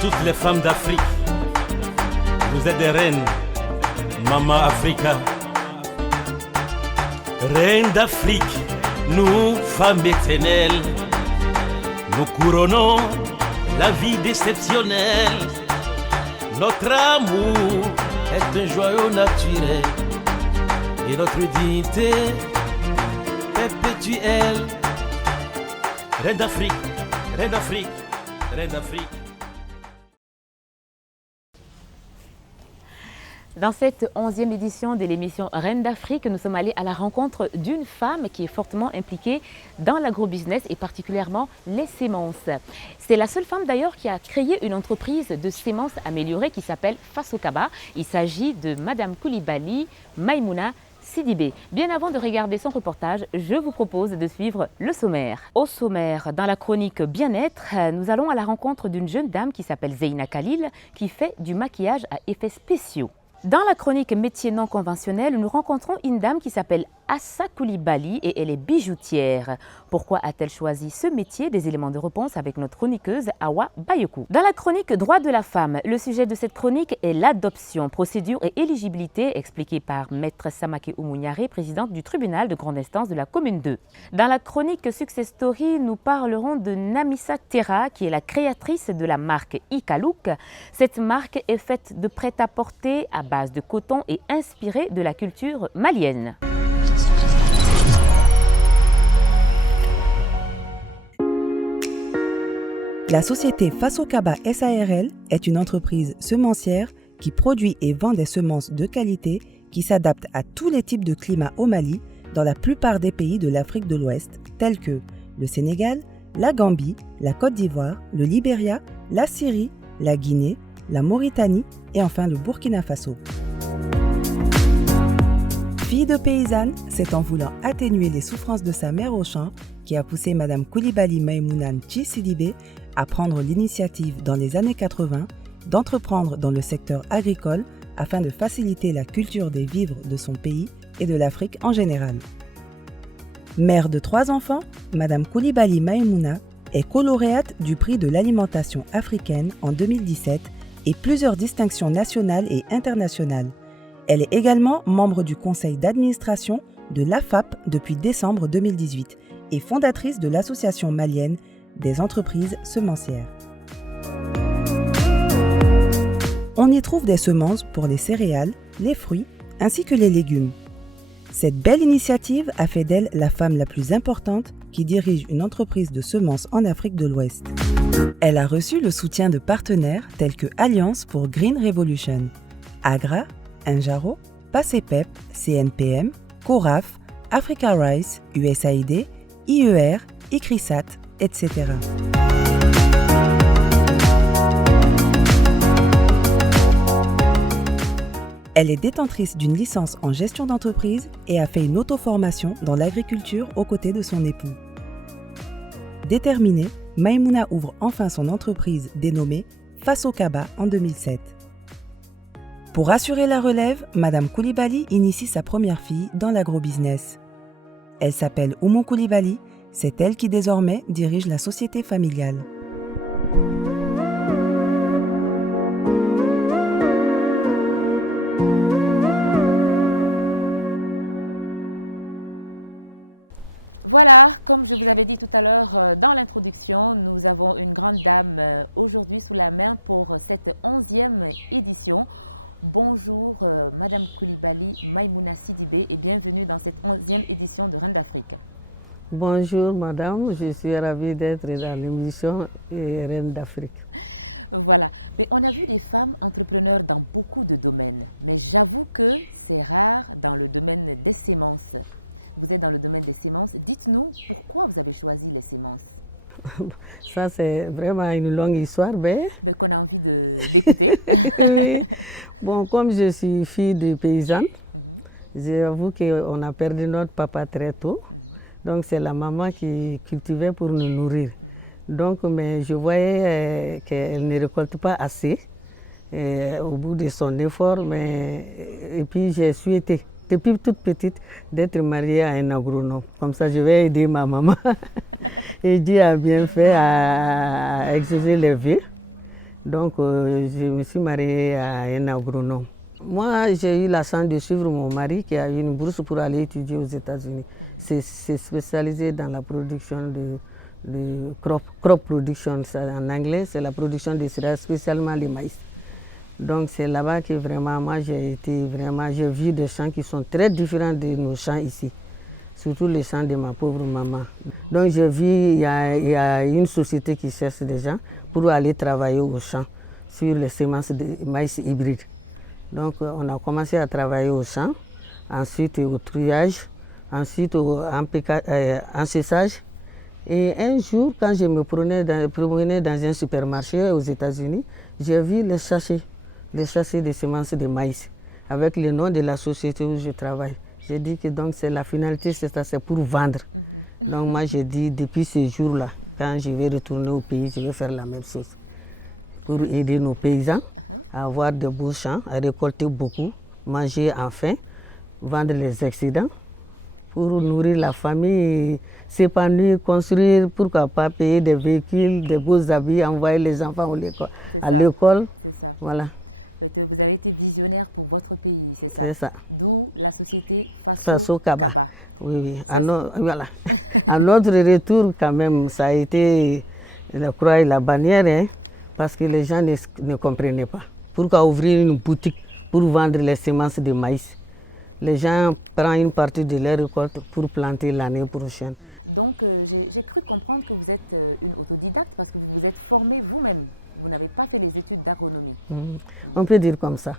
toutes les femmes d'Afrique. Vous êtes des reines, Maman Africa. Reines d'Afrique, nous, femmes éternelles, nous couronnons la vie déceptionnelle. Notre amour est un joyau naturel et notre dignité perpétuelle. Reine d'Afrique, reine d'Afrique, reine d'Afrique. Dans cette 11e édition de l'émission Reine d'Afrique, nous sommes allés à la rencontre d'une femme qui est fortement impliquée dans l'agrobusiness et particulièrement les semences. C'est la seule femme d'ailleurs qui a créé une entreprise de semences améliorées qui s'appelle Fasokaba. Il s'agit de Madame Coulibaly Maïmouna Sidibé. Bien avant de regarder son reportage, je vous propose de suivre le sommaire. Au sommaire, dans la chronique Bien-être, nous allons à la rencontre d'une jeune dame qui s'appelle Zeina Khalil qui fait du maquillage à effets spéciaux. Dans la chronique Métiers non conventionnels, nous rencontrons une dame qui s'appelle Assa Coulibaly et elle est bijoutière. Pourquoi a-t-elle choisi ce métier? Des éléments de réponse avec notre chroniqueuse Awa Bayoku. Dans la chronique Droits de la femme, le sujet de cette chronique est l'adoption, procédure et éligibilité expliquée par Maître Samake Oumunyare, présidente du tribunal de grande instance de la commune 2. Dans la chronique Success Story, nous parlerons de Namissa Terra qui est la créatrice de la marque Ikalouk. Cette marque est faite de prêt-à-porter à base de coton et inspirée de la culture malienne. La société Fasokaba SARL est une entreprise semencière qui produit et vend des semences de qualité qui s'adaptent à tous les types de climats au Mali dans la plupart des pays de l'Afrique de l'Ouest, tels que le Sénégal, la Gambie, la Côte d'Ivoire, le Libéria, la Syrie, la Guinée, la Mauritanie et enfin le Burkina Faso. Fille de paysanne, c'est en voulant atténuer les souffrances de sa mère au champ qui a poussé Madame Coulibaly Maïmouna Sidibé à prendre l'initiative dans les années 80 d'entreprendre dans le secteur agricole afin de faciliter la culture des vivres de son pays et de l'Afrique en général. Mère de 3 enfants, Madame Coulibaly Maïmouna est co-lauréate du prix de l'alimentation africaine en 2017 et plusieurs distinctions nationales et internationales. Elle est également membre du conseil d'administration de l'AFAP depuis décembre 2018 et fondatrice de l'association malienne des entreprises semencières. On y trouve des semences pour les céréales, les fruits ainsi que les légumes. Cette belle initiative a fait d'elle la femme la plus importante qui dirige une entreprise de semences en Afrique de l'Ouest. Elle a reçu le soutien de partenaires tels que Alliance pour Green Revolution, Agra, Injaro, PACEPEP, CNPM, CORAF, Africa Rice, USAID, IER, ICRISAT, etc. Elle est détentrice d'une licence en gestion d'entreprise et a fait une auto-formation dans l'agriculture aux côtés de son époux. Déterminée, Maïmouna ouvre enfin son entreprise dénommée Fasokaba en 2007. Pour assurer la relève, Madame Coulibaly initie sa première fille dans l'agrobusiness. Elle s'appelle Oumou Coulibaly, c'est elle qui désormais dirige la société familiale. Voilà, comme je vous l'avais dit tout à l'heure dans l'introduction, nous avons une grande dame aujourd'hui sous la main pour cette 11e édition. Bonjour Madame Coulibaly Maïmouna Sidibé et bienvenue dans cette 11e édition de Reine d'Afrique. Bonjour Madame, je suis ravie d'être dans l'émission Reine d'Afrique. Voilà, mais on a vu des femmes entrepreneurs dans beaucoup de domaines, mais j'avoue que c'est rare dans le domaine des semences. Vous êtes dans le domaine des semences, dites-nous pourquoi vous avez choisi les semences. Ça c'est vraiment une longue histoire, mais qu'on a envie d'écouter. Oui. Bon, comme je suis fille de paysanne, j'avoue qu'on a perdu notre papa très tôt. Donc c'est la maman qui cultivait pour nous nourrir. Donc, mais je voyais qu'elle ne récolte pas assez au bout de son effort. Et puis j'ai souhaité, depuis toute petite, d'être mariée à un agronome. Comme ça, je vais aider ma maman. Et Dieu a bien fait à exaucer les vœux. Donc, je me suis mariée à un agronome. Moi, j'ai eu la chance de suivre mon mari qui a eu une bourse pour aller étudier aux États-Unis. C'est spécialisé dans la production de crop production. En anglais, c'est la production des céréales, spécialement les maïs. Donc, c'est là-bas que vraiment, moi, j'ai vu des champs qui sont très différents de nos champs ici. Surtout les champs de ma pauvre maman. Donc, j'ai vu, il y a une société qui cherche des gens pour aller travailler au champ sur les semences de maïs hybrides. Donc, on a commencé à travailler au champ, ensuite au triage, ensuite au enséchage. Et un jour, quand je me promenais dans un supermarché aux États-Unis, j'ai vu les sachets de semences de maïs avec le nom de la société où je travaille. J'ai dit que donc c'est la finalité, c'est ça, c'est pour vendre. Donc moi j'ai dit depuis ce jour-là, quand je vais retourner au pays, je vais faire la même chose pour aider nos paysans à avoir de beaux champs, à récolter beaucoup, manger enfin, vendre les excédents pour nourrir la famille, s'épanouir, construire, pourquoi pas payer des véhicules, des beaux habits, envoyer les enfants à l'école. Voilà. Vous avez été visionnaire pour votre pays, c'est ça? D'où la société Faso Kaba. Oui. Voilà. À notre retour, quand même, ça a été la croix et la bannière, hein, parce que les gens ne comprenaient pas. Pourquoi ouvrir une boutique pour vendre les semences de maïs? Les gens prennent une partie de leur récolte pour planter l'année prochaine. Donc, j'ai cru comprendre que vous êtes une autodidacte parce que vous vous êtes formée vous-même. Vous n'avez pas fait les études d'agronomie. On peut dire comme ça.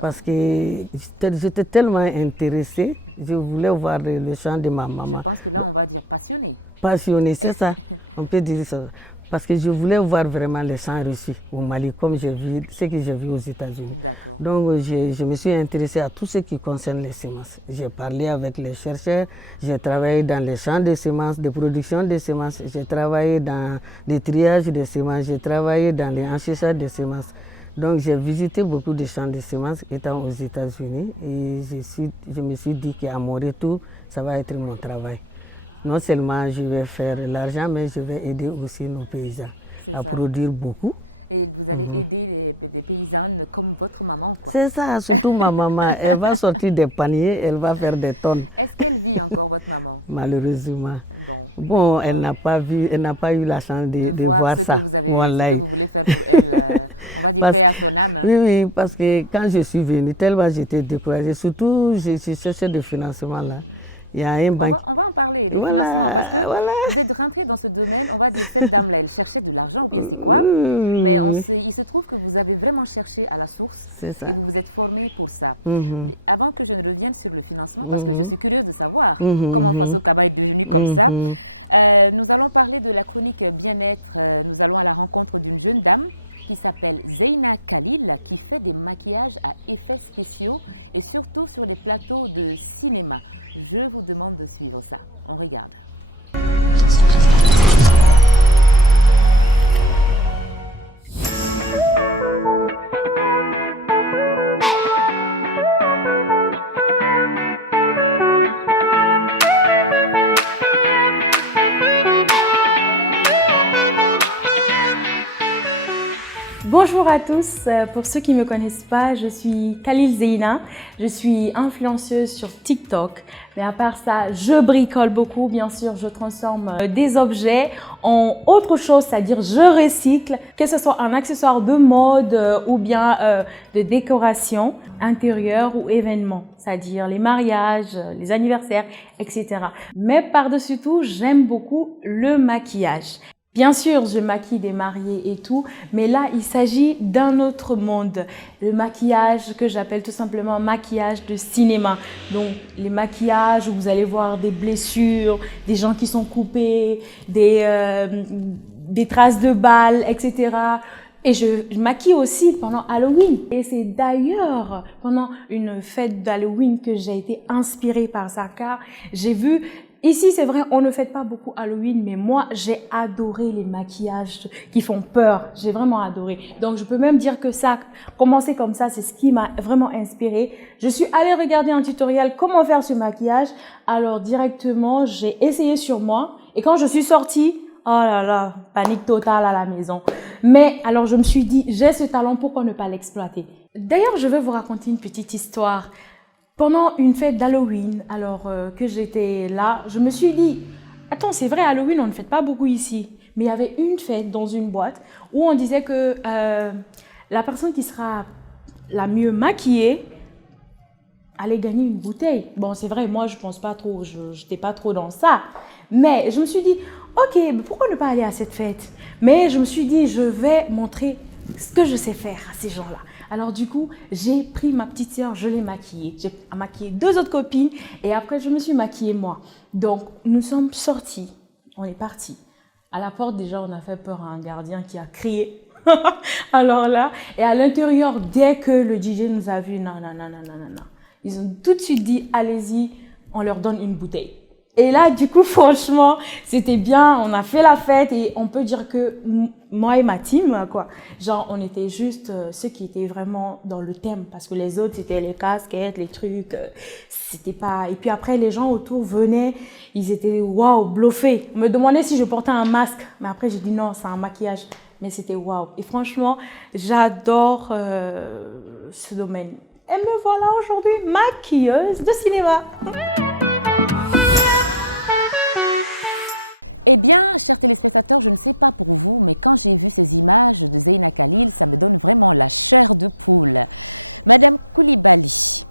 Parce que j'étais tellement intéressée, je voulais voir le champ de ma maman. Je pense que là, on va dire passionnée. Passionnée, c'est ça. On peut dire ça. Parce que je voulais voir vraiment les champs reçus au Mali, comme j'ai vu ce que j'ai vu aux États-Unis. Donc, je me suis intéressée à tout ce qui concerne les semences. J'ai parlé avec les chercheurs, j'ai travaillé dans les champs de semences, de production de semences, j'ai travaillé dans le triage de semences, j'ai travaillé dans les enséchages de semences. Donc, j'ai visité beaucoup de champs de semences étant aux États-Unis et je me suis dit qu'à mon retour, ça va être mon travail. Non seulement je vais faire l'argent, mais je vais aider aussi nos paysans à produire beaucoup. Et vous allez aider les paysannes comme votre maman. C'est ça, surtout ma maman. Elle va sortir des paniers, elle va faire des tonnes. Est-ce qu'elle vit encore, votre maman? Malheureusement. Bon, elle n'a pas eu la chance de voir ça. Voilà. Oui, parce que quand je suis venue, tellement j'étais découragée. Surtout, je cherchais des financements là. Il y a un banquier. On va en parler. Voilà. Vous êtes rentrée dans ce domaine, on va dire que cette dame-là, elle cherchait de l'argent, bien sûr. Mais il se trouve que vous avez vraiment cherché à la source. C'est ça. Et vous vous êtes formée pour ça. Avant que je ne revienne sur le financement, parce que je suis curieuse de savoir comment Faso Kaba est devenu comme ça, nous allons parler de la chronique bien-être. Nous allons à la rencontre d'une jeune dame qui s'appelle Zeina Khalil, qui fait des maquillages à effets spéciaux et surtout sur les plateaux de cinéma. Je vous demande de suivre ça. On regarde. Bonjour à tous, pour ceux qui ne me connaissent pas, je suis Khalil Zeina, je suis influenceuse sur TikTok, mais à part ça, je bricole beaucoup, bien sûr, je transforme des objets en autre chose, c'est-à-dire je recycle, que ce soit un accessoire de mode ou bien de décoration intérieure ou événement, c'est-à-dire les mariages, les anniversaires, etc. Mais par-dessus tout, j'aime beaucoup le maquillage. Bien sûr, je maquille des mariés et tout, mais là, il s'agit d'un autre monde. Le maquillage que j'appelle tout simplement maquillage de cinéma. Donc, les maquillages où vous allez voir des blessures, des gens qui sont coupés, des traces de balles, etc. Et je maquille aussi pendant Halloween. Et c'est d'ailleurs pendant une fête d'Halloween que j'ai été inspirée par ça, car j'ai vu... Ici, c'est vrai, on ne fête pas beaucoup Halloween, mais moi, j'ai adoré les maquillages qui font peur. J'ai vraiment adoré. Donc, je peux même dire que ça, commencer comme ça, c'est ce qui m'a vraiment inspirée. Je suis allée regarder un tutoriel comment faire ce maquillage. Alors, directement, j'ai essayé sur moi. Et quand je suis sortie, Oh là là, panique totale à la maison. Mais alors je me suis dit, j'ai ce talent, pourquoi ne pas l'exploiter? D'ailleurs, je vais vous raconter une petite histoire. Pendant une fête d'Halloween, alors que j'étais là, je me suis dit, attends, c'est vrai, Halloween, on ne fête pas beaucoup ici. Mais il y avait une fête dans une boîte où on disait que la personne qui sera la mieux maquillée allait gagner une bouteille. Bon, c'est vrai, moi, je pense pas trop, je n'étais pas trop dans ça. Mais je me suis dit, ok, mais pourquoi ne pas aller à cette fête? Mais je me suis dit, je vais montrer ce que je sais faire à ces gens-là. Alors du coup, j'ai pris ma petite sœur, je l'ai maquillée. J'ai maquillé 2 autres copines et après, je me suis maquillée moi. Donc, nous sommes sortis, on est partis. À la porte, déjà, on a fait peur à un gardien qui a crié. Alors là, et à l'intérieur, dès que le DJ nous a vus, non, non, non, non, non, non, non. Ils ont tout de suite dit, allez-y, on leur donne une bouteille. Et là, du coup, franchement, c'était bien. On a fait la fête et on peut dire que moi et ma team, quoi, genre, on était juste ceux qui étaient vraiment dans le thème parce que les autres, c'était les casquettes, les trucs, c'était pas... Et puis après, les gens autour venaient, ils étaient, waouh, bluffés. On me demandait si je portais un masque, mais après, j'ai dit non, c'est un maquillage. Mais c'était waouh. Et franchement, j'adore ce domaine. Et me voilà aujourd'hui maquilleuse de cinéma. Eh bien, chers téléspectateurs, je ne sais pas pour vous, mais quand j'ai vu ces images de Nathalie, ça me donne vraiment la chair de poule. Madame Koulibaly,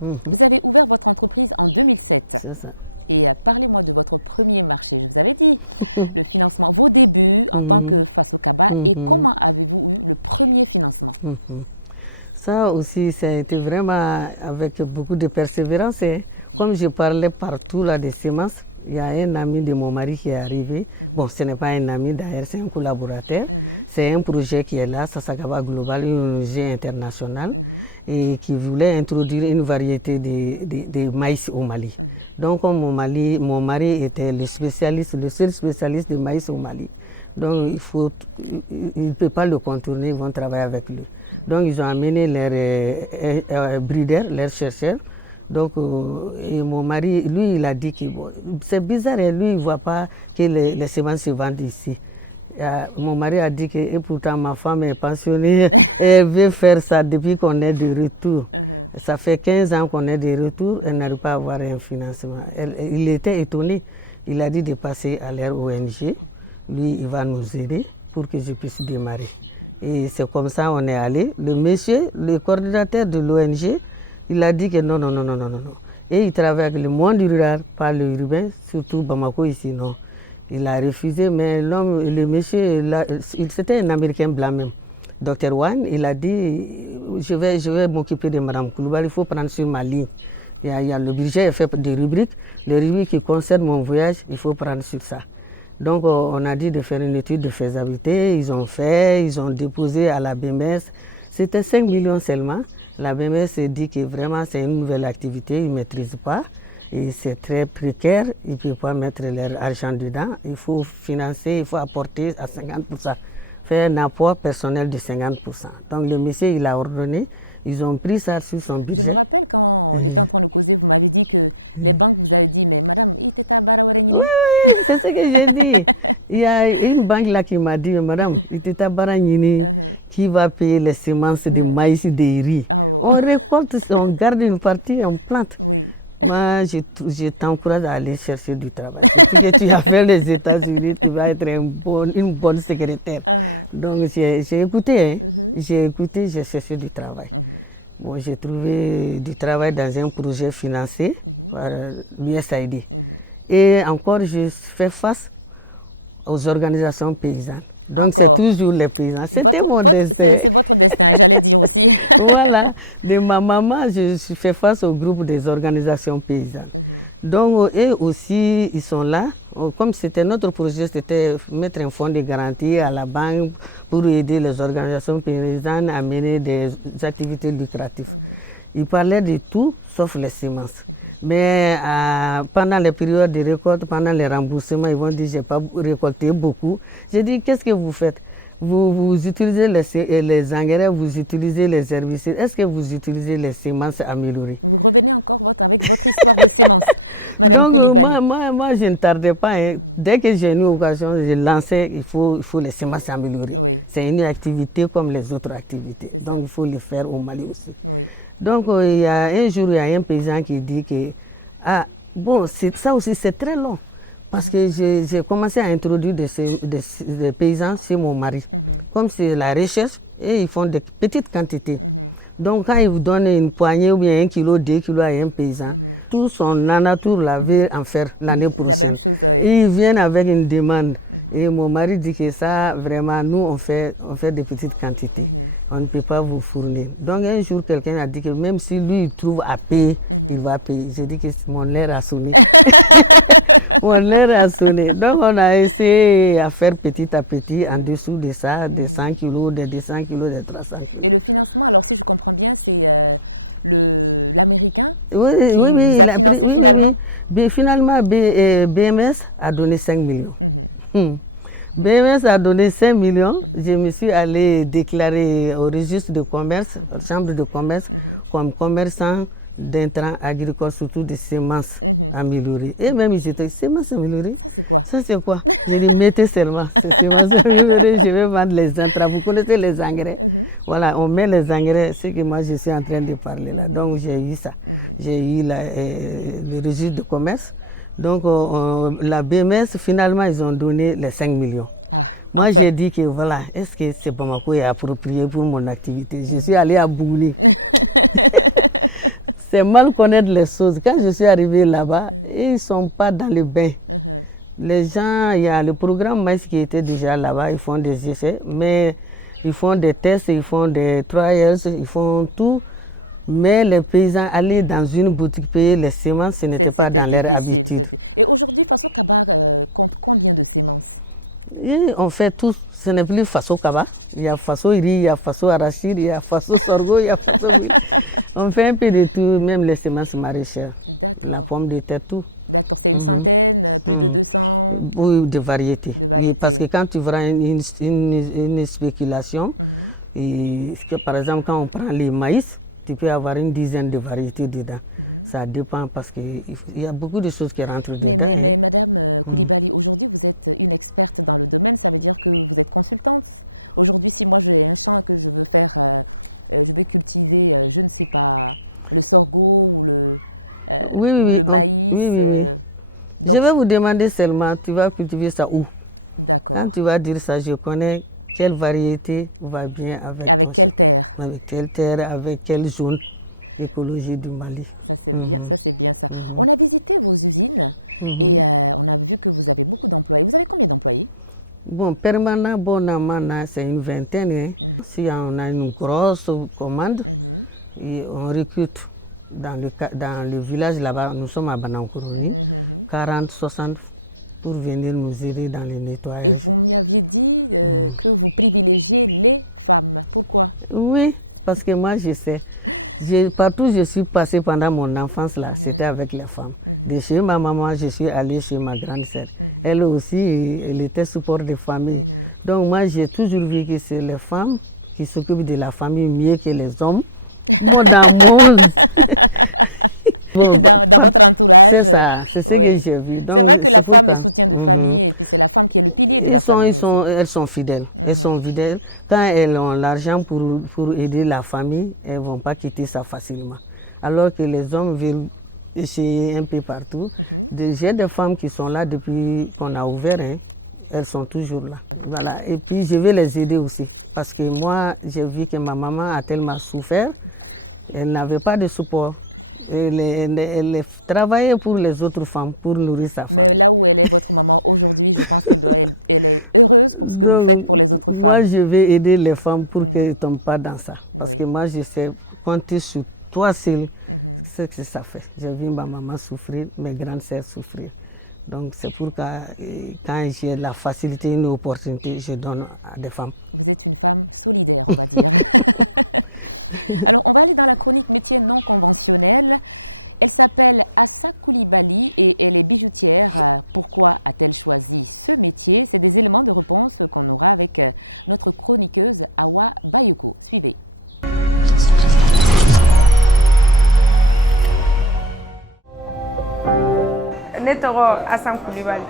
vous avez ouvert votre entreprise en 2007. C'est ça. Et parlez-moi de votre premier marché. Vous avez dit le financement, vos débuts en tant que façon cabane, et comment avez-vous eu le premier financement? Ça aussi, ça a été vraiment avec beaucoup de persévérance. Et comme je parlais partout là des semences, il y a un ami de mon mari qui est arrivé. Bon, ce n'est pas un ami d'ailleurs, c'est un collaborateur. C'est un projet qui est là, Sasakaba Global, une ONG internationale, et qui voulait introduire une variété de maïs au Mali. Donc, comme mon mari était le seul spécialiste de maïs au Mali. Donc, il ne peut pas le contourner, ils vont travailler avec lui. Donc, ils ont amené leurs breeders, leurs chercheurs. Donc, et mon mari, lui, il a dit que bon, c'est bizarre, et lui, il ne voit pas que les semences se vendent ici. Mon mari a dit que, et pourtant, ma femme est pensionnée, elle veut faire ça depuis qu'on est de retour. Ça fait 15 ans qu'on est de retour, elle n'arrive pas à avoir un financement. Il était étonné. Il a dit de passer à leur ONG. Lui, il va nous aider pour que je puisse démarrer. Et c'est comme ça qu'on est allé. Le monsieur, le coordinateur de l'ONG, il a dit que non, non, non, non, non, non. Et il travaille avec le monde rural, pas le urbain, surtout Bamako ici, non. Il a refusé, mais l'homme, le monsieur, c'était un Américain blanc même. Dr. Wan, il a dit, je vais m'occuper de Mme Koulibaly, il faut prendre sur ma ligne. Il y a le budget est fait des rubriques. Les rubriques qui concernent mon voyage, il faut prendre sur ça. Donc, on a dit de faire une étude de faisabilité. Ils ont fait, ils ont déposé à la BMS. C'était 5 millions seulement. La BMS dit que vraiment c'est une nouvelle activité, ils ne maîtrisent pas. Et c'est très précaire, ils ne peuvent pas mettre leur argent dedans. Il faut financer, il faut apporter à 50%. Faire un apport personnel de 50%. Donc, le monsieur, il a ordonné. Ils ont pris ça sur son budget. Oui, c'est ce que j'ai dit. Il y a une banque là qui m'a dit, madame, Itita Baranyini, qui va payer les semences de maïs et de riz. On récolte, on garde une partie, on plante. Moi, je t'encourage à aller chercher du travail. C'est ce que tu as fait les États-Unis, tu vas être une bonne secrétaire. Donc, j'ai écouté, hein. J'ai cherché du travail. Bon, j'ai trouvé du travail dans un projet financé par l'USAID. Et encore, je fais face aux organisations paysannes. Donc, c'est toujours les paysans. C'était mon destin. Voilà. De ma maman, je fais face au groupe des organisations paysannes. Donc, eux aussi, ils sont là. Comme c'était notre projet, c'était mettre un fonds de garantie à la banque pour aider les organisations paysannes à mener des activités lucratives. Ils parlaient de tout, sauf les semences. Mais pendant les périodes de récolte, pendant les remboursements, ils vont dire « j'ai pas récolté beaucoup ». J'ai dit « qu'est-ce que vous faites ? Vous utilisez les engrais, vous utilisez les herbicides. Est-ce que vous utilisez les semences améliorées ?» Donc, moi, je ne tardais pas. Hein. Dès que j'ai une occasion, je lançais, il faut les semences s'améliorer. C'est une activité comme les autres activités. Donc, il faut le faire au Mali aussi. Donc, il y a un jour, il y a un paysan qui dit que, ah, bon, ça aussi, c'est très long. Parce que j'ai commencé à introduire des paysans chez mon mari. Comme c'est la recherche, et ils font des petites quantités. Donc, quand ils vous donnent une poignée ou bien 1 kilo, 2 kilos à un paysan, tout son anatour là veut en faire l'année prochaine. Et ils viennent avec une demande. Et mon mari dit que ça, vraiment, nous, on fait des petites quantités. On ne peut pas vous fournir. Donc, un jour, quelqu'un a dit que même si lui, il trouve à payer, il va payer. J'ai dit que mon heure a sonné. Mon heure a sonné. Donc, on a essayé à faire petit à petit, en dessous de ça, des 100 kilos, des 200 kilos, des 300 kilos. Et le financement, alors si je comprends bien, c'est l'américain? Oui. Mais finalement, BMS a donné 5 millions. BMS a donné 5 millions. Je me suis allé déclarer au registre de commerce, chambre de commerce, comme commerçant d'intrants agricoles, surtout des semences améliorées. Et même ils étaient semences améliorées. Ça c'est quoi? J'ai dit mettez seulement ces semences améliorées, je vais vendre les intrants. Vous connaissez les engrais? Voilà, on met les engrais, c'est que moi je suis en train de parler là. Donc j'ai eu ça. J'ai eu le registre de commerce. Donc la BMS, finalement, ils ont donné les 5 millions. Moi, j'ai dit que voilà, est-ce que c'est Bamako est approprié pour mon activité? Je suis allé à Bouli. C'est mal connaître les choses. Quand je suis arrivé là-bas, ils ne sont pas dans le bain. Les gens, il y a le programme MAIS qui était déjà là-bas, ils font des essais, mais ils font des tests, ils font des trials, ils font tout. Mais les paysans aller dans une boutique payer les semences, ce n'était pas dans leur habitude. Et aujourd'hui, Faso Kaba compte combien de semences? Et on fait tout, ce n'est plus Faso Kaba. Il y a Faso Iri, il y a Faso Arachide, il y a Faso Sorgho, il y a Faso Mil. On fait un peu de tout, même les semences maraîchères, la pomme de terre, tout. Oui, de variétés. Oui, parce que quand tu vois une spéculation, et, par exemple, quand on prend les maïs, tu peux avoir une dizaine de variétés dedans. Ça dépend parce qu'il y a beaucoup de choses qui rentrent dedans. Hein. Madame, aujourd'hui, vous êtes une experte dans le domaine, ça veut dire que vous êtes consultante. Aujourd'hui, si moi, je sens que je peux cultiver, je ne sais pas, le sorgho, Oui. Je vais vous demander seulement, tu vas cultiver ça où? Quand tu vas dire ça, je connais quelle variété va bien avec ton champ. Avec quelle terre, avec quelle zone, l'écologie du Mali. On a visité vos usines et on a vu que vous avez beaucoup d'employés. Vous avez combien d'employés? Bon, permanent, bon, c'est une vingtaine. Hein. Si on a une grosse commande, et on recrute dans le village là-bas, nous sommes à Banankuroni, 40, 60 pour venir nous aider dans le nettoyage. Oui, parce que moi je sais. Partout où je suis passée pendant mon enfance là, c'était avec les femmes. De chez ma maman, je suis allée chez ma grande sœur. Elle aussi, elle était support de famille. Donc moi j'ai toujours vu que c'est les femmes qui s'occupent de la famille mieux que les hommes. Bon, dans mon... Bon, c'est ça, c'est ce que j'ai vu. Donc c'est pourquoi. Elles sont fidèles. Elles sont fidèles. Quand elles ont l'argent pour aider la famille, elles ne vont pas quitter ça facilement. Alors que les hommes veulent essayer un peu partout. J'ai des femmes qui sont là depuis qu'on a ouvert. Hein. Elles sont toujours là. Voilà. Et puis je vais les aider aussi. Parce que moi, j'ai vu que ma maman a tellement souffert. Elle n'avait pas de support. Elle travaillait pour les autres femmes, pour nourrir sa famille. Donc, moi, je vais aider les femmes pour qu'elles ne tombent pas dans ça. Parce que moi, je sais compter sur toi seul, ce que ça fait. J'ai vu ma maman souffrir, mes grandes sœurs souffrir. Donc, c'est pourquoi, quand j'ai la facilité, une opportunité, je donne à des femmes. Alors, on va aller dans la chronique métier non conventionnelle. Elle s'appelle Assa Koulibaly et elle est bijoutière. Pourquoi a-t-elle choisi ce métier? C'est des éléments de réponse qu'on aura avec notre chroniqueuse Awa Bayeko. Suivez. ne tɔgɔ Asan Kulibali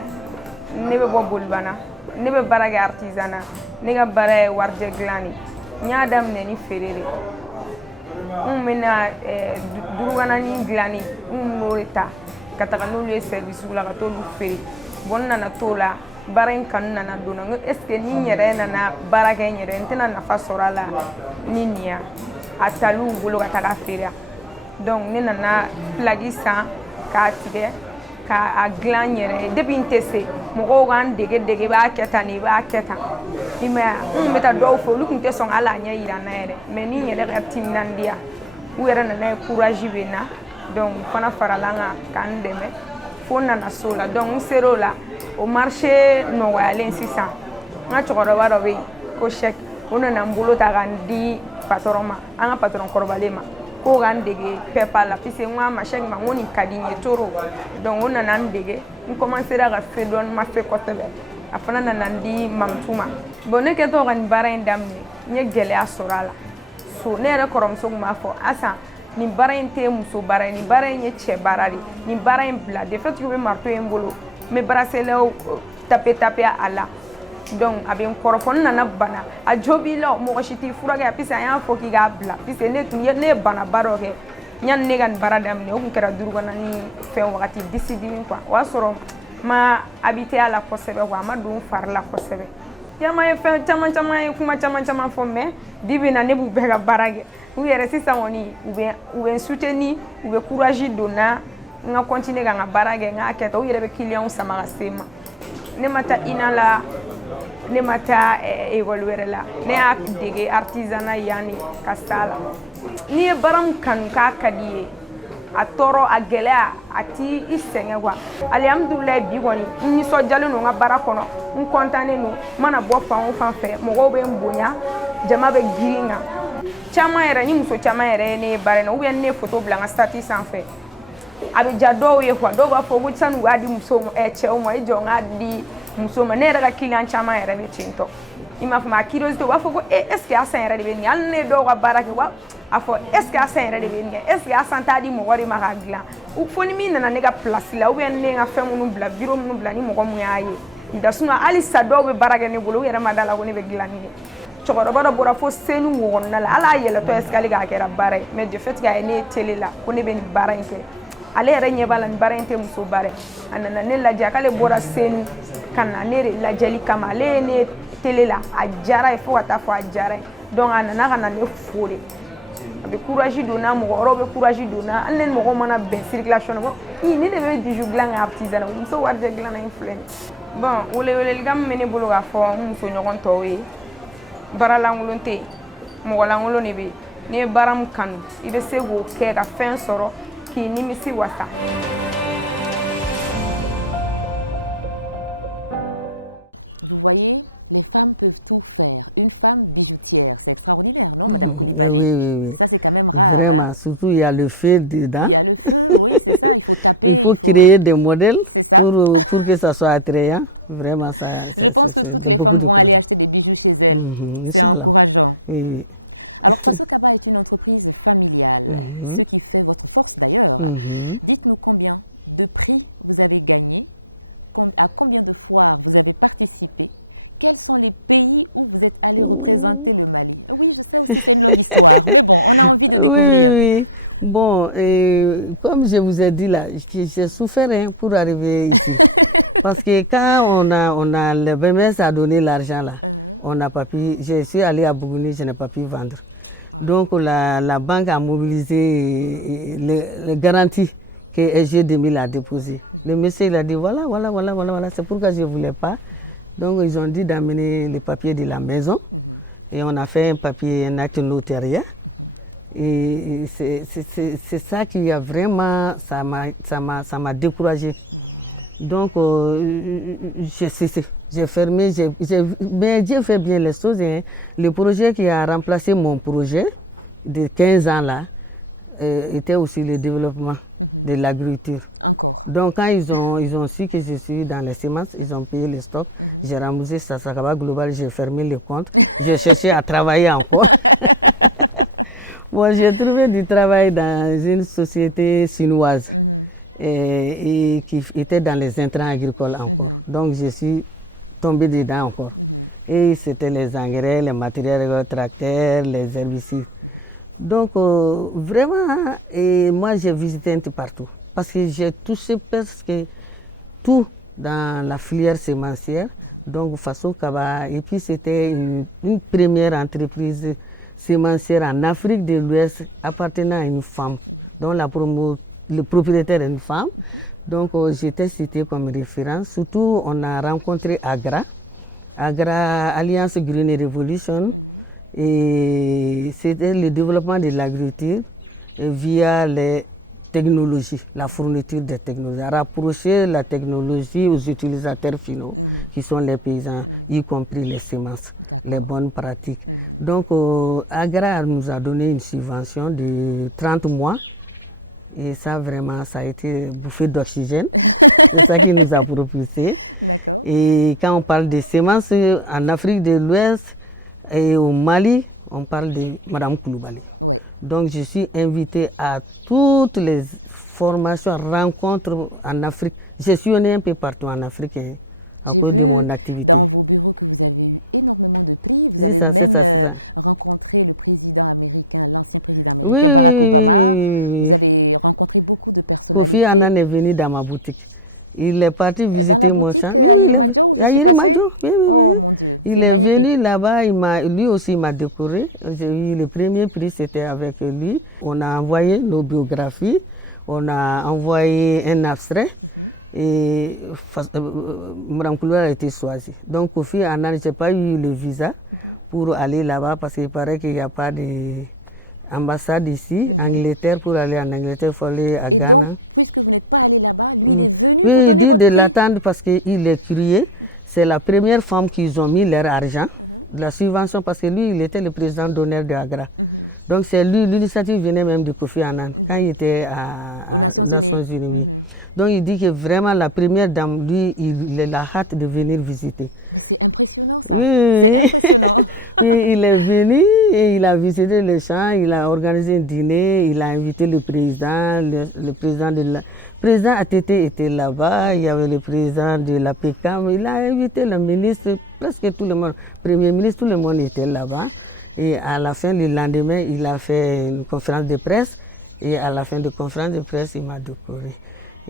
ne bɛ bɔ Bolibana ne bɛ baara kɛ artisanat ne ka baara ye warijɛ dilan de n y'a daminɛ ni feere de n bɛ na duruganani dilanni n b'o de ta ka taga n'olu ye service la ka t'olu feere bon n nana t'o la baara in kanu nana don na n ko est ce que ni n yɛrɛ nana baara kɛ n yɛrɛ n tɛna nafa sɔrɔ a la ni nin ye a taliw bolo ka taga feere donc ne nana plagi san k'a tigɛ k'a dilan n yɛrɛ ye depuis n tɛ se mɔgɔw ka n dege i b'a kɛ tan i b'a kɛ tan i m'a ye n bɛ taa dɔw fɛ olu tun tɛ sɔn hali a ɲɛ yira n na yɛrɛ mais ni n yɛrɛ ka timinandiya u yɛrɛ nana ye courage bɛ n na donc n fana farala n kan ka n dɛmɛ fo n nana so la donc n ser'o la o marché nɔgɔyalen sisan n ka cɛkɔrɔba dɔ bɛ yen ko Sɛki o nana n bolo ta ka n di patron ma an ka patron kɔrɔbalen ma ko ka n dege PEPA la puisque n k'a ma Sɛki ma n ko nin ka di n ye trop donc o nana n dege n commencera ka fɛ dɔɔni ma fɛ kosɛbɛ a fana nana n di mamutu ma bon ne kɛtɔ ka nin baara in daminɛ n ye gɛlɛya sɔrɔ a la so ne yɛrɛ kɔrɔmuso tun b'a fɔ Asan nin baara in tɛ muso baara ye nin baara in ye cɛ baara de nin baara in bila de fait que u bɛ marteau in bolo n bɛ braselaw taper a la donc a bɛ n kɔrɔfɔ n nana bana a jo b'i la mɔgɔ si t'i furakɛ puisque a y'a fɔ k'i k'a bila puisque ne ye banaba dɔ kɛ yanni ne ka nin baara daminɛ o tun kɛra duruganani fɛn wagati disidimi quoi o y'a sɔrɔ ma habité a la kosɛbɛ quoi a ma don n fari la kosɛbɛ caman ye fɛn caman ye kuma caman fɔ mais bi bi in na ne b'u bɛɛ ka baara kɛ u yɛrɛ sisan kɔni u bɛ n soutenir u bɛ courage don n na n ka continuer ka n ka baara kɛ n k'a kɛ tan u yɛrɛ bɛ clients sama ka se n ma ne ma taa INA la ne ma taa école wɛrɛ la ne y'a dege artisanat yan de ka s'a la n'i ye baara min kanu k'a ka di ye a tɔɔrɔ a gɛlɛya a t'i sɛgɛn quoi alhamdulilayi bi kɔni n nisɔndiyalen don n ka baara kɔnɔ n kɔntannen don n mana bɔ fan o fan fɛ mɔgɔw bɛ n bonya jama bɛ girin n kan caman yɛrɛ ni muso caman yɛrɛ ye ne ye baara in na ou bien ne ye photo bila n ka statut sanfɛ a bɛ diya dɔw ye quoi dɔw b'a fɔ ko sani u k'a di musow ma cɛw ma i jɔ n k'a di muso ma ne yɛrɛ ka client caman yɛrɛ bɛ ten tɔ i m'a faamu a curiosité u b'a fɔ ko est ce que Asan yɛrɛ de bɛ nin hali ne ye dɔw ka baara kɛ wa a fɔ est ce que Asan yɛrɛ de bɛ nin kɛ est ce que Asan t'a di mɔgɔ de ma k'a dilan fo ni min nana ne ka place la ou bien ne ye n ka fɛn minnu bila bureau minnu bila ni mɔgɔ min y'a ye da sinon hali sa dɔw bɛ baara kɛ ne bolo u yɛrɛ ma da la ko ne bɛ dilanni kɛ cɛkɔrɔba dɔ bɔra fo Senu Wokɔnɔna la hali a yɛlɛtɔ escalier k'a kɛra baara ye mais de fait que a ye ne ye télé la ko ne bɛ nin baara in kɛ ale yɛrɛ ɲɛ b'a la nin baara in tɛ muso baara ye a nana ne lajɛ k'ale bɔra Senu ka na ne de lajɛli kama ale ye ne télé la a diyara ye fo ka taa fɔ a diyara ye donc a nana ka na ne fo de a bɛ courage don n na mɔgɔ wɛrɛw bɛ courage don n na hali ne ni mɔgɔw mana bɛn circulation na ko ne de bɛ bijou dilan kɛ artisanat muso warijɛ dilanna in filɛ nin ye bon welewelekan min bɛ ne bolo k'a fɔ n musoɲɔgɔn tɔw ye baara lankolon tɛ yen mɔgɔ lankolon de bɛ yen n'i ye baara min kanu i bɛ se k'o kɛ ka fɛn sɔrɔ k'i nimisi wasa. Une femme bijoutière, c'est extraordinaire, non? Oui. Vraiment, surtout il y a le feu dedans. Il faut créer des modèles pour que ça soit attrayant. Vraiment, c'est beaucoup de choses. Inch'Allah. Oui. Alors, parce que Kaba est une entreprise familiale, ce qui fait votre force d'ailleurs. Dites-nous combien de prix vous avez gagné, à combien de fois vous avez participé. Quels sont les pays où vous êtes allé représenter le Mali? Oui, je sais, vous êtes mais bon, on a envie de... Oui. Bon, comme je vous ai dit là, j'ai souffert pour arriver ici. Parce que quand on a le BMS a donné l'argent là, on n'a pas pu, je suis allé à Bougouni, je n'ai pas pu vendre. Donc la banque a mobilisé les garanties que SG 2000 a déposées. Le monsieur il a dit voilà, c'est pourquoi je ne voulais pas. Donc ils ont dit d'amener les papiers de la maison et on a fait un acte notariat. Et c'est ça qui a vraiment, ça m'a découragé. Donc j'ai fermé, mais j'ai fait bien les choses. Hein. Le projet qui a remplacé mon projet de 15 ans là était aussi le développement de l'agriculture. Donc quand ils ont su que je suis dans les semences, ils ont payé les stocks, j'ai remboursé Sakaba Global, j'ai fermé le compte, j'ai cherché à travailler encore. Bon, j'ai trouvé du travail dans une société chinoise. et qui était dans les intrants agricoles encore. Donc je suis tombé dedans encore. Et c'était les engrais, les matériels tracteurs, les herbicides. Donc vraiment, et moi j'ai visité un peu partout. Parce que j'ai touché presque tout dans la filière sémencière. Donc Faso Kaba, et puis c'était une première entreprise sémencière en Afrique de l'Ouest appartenant à une femme, dont le propriétaire est une femme. Donc j'étais citée comme référence. Surtout, on a rencontré Agra Alliance Green Revolution, et c'était le développement de l'agriculture via les technologies, la fourniture des technologies, rapprocher la technologie aux utilisateurs finaux qui sont les paysans, y compris les semences, les bonnes pratiques. Donc Agra nous a donné une subvention de 30 mois et ça vraiment, ça a été bouffé d'oxygène. C'est ça qui nous a propulsé. Et quand on parle de semences en Afrique de l'Ouest et au Mali, on parle de Madame Koulibaly. Donc je suis invitée à toutes les formations, rencontres en Afrique. Je suis allée un peu partout en Afrique à cause de mon activité. C'est ça. Oui. Kofi Annan est venu dans ma boutique. Il est parti visiter mon champ. Oui. Il est venu là-bas, lui aussi m'a décoré. J'ai eu le premier prix, c'était avec lui. On a envoyé nos biographies, on a envoyé un abstrait et Mme Koulibaly a été choisie. Donc Kofi Annan, je n'ai pas eu le visa pour aller là-bas parce qu'il paraît qu'il n'y a pas d'ambassade ici, Angleterre. Pour aller en Angleterre, il faut aller à Ghana. Oui, il dit de l'attendre parce qu'il est curieux. C'est la première femme qu'ils ont mis leur argent, de la subvention, parce que lui, il était le président d'honneur de Agra. Donc c'est lui, l'initiative venait même de Kofi Annan, quand il était à Nations Unies. Donc il dit que vraiment la première dame, lui, il a la hâte de venir visiter. Oui. Il est venu et il a visité le champ, il a organisé un dîner, il a invité le président, le président ATT était là-bas, il y avait le président de la PECAM, il a invité le ministre, presque tout le monde, le premier ministre, tout le monde était là-bas. Et à la fin, le lendemain, il a fait une conférence de presse et à la fin de la conférence de presse, il m'a décoré.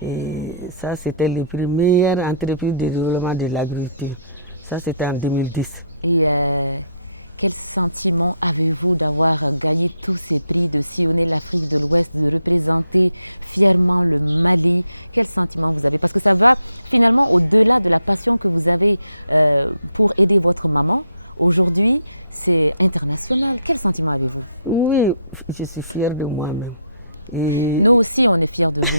Et ça, c'était la première entreprise de développement de l'agriculture. Ça, c'était en 2010. Quel sentiment avez-vous d'avoir gagné tous ces prix, de sillonner l'Afrique de l'Ouest, de représenter fièrement le Mali? Quel sentiment vous avez? Parce que ça va finalement au-delà de la passion que vous avez pour aider votre maman. Aujourd'hui, c'est international. Quel sentiment avez-vous? Oui, je suis fière de moi-même. Et nous aussi, on est fiers de vous.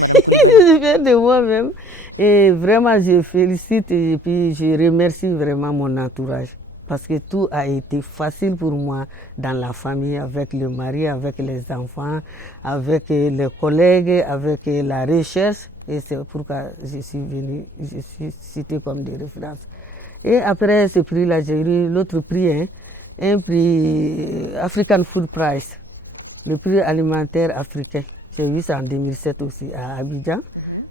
je suis fière de moi-même. Et vraiment, je félicite et puis je remercie vraiment mon entourage. Parce que tout a été facile pour moi dans la famille, avec le mari, avec les enfants, avec les collègues, avec la recherche. Et c'est pourquoi je suis venue, je suis citée comme des références. Et après ce prix-là, j'ai eu l'autre prix, un prix African Food Prize, le prix alimentaire africain. J'ai eu ça en 2007 aussi à Abidjan.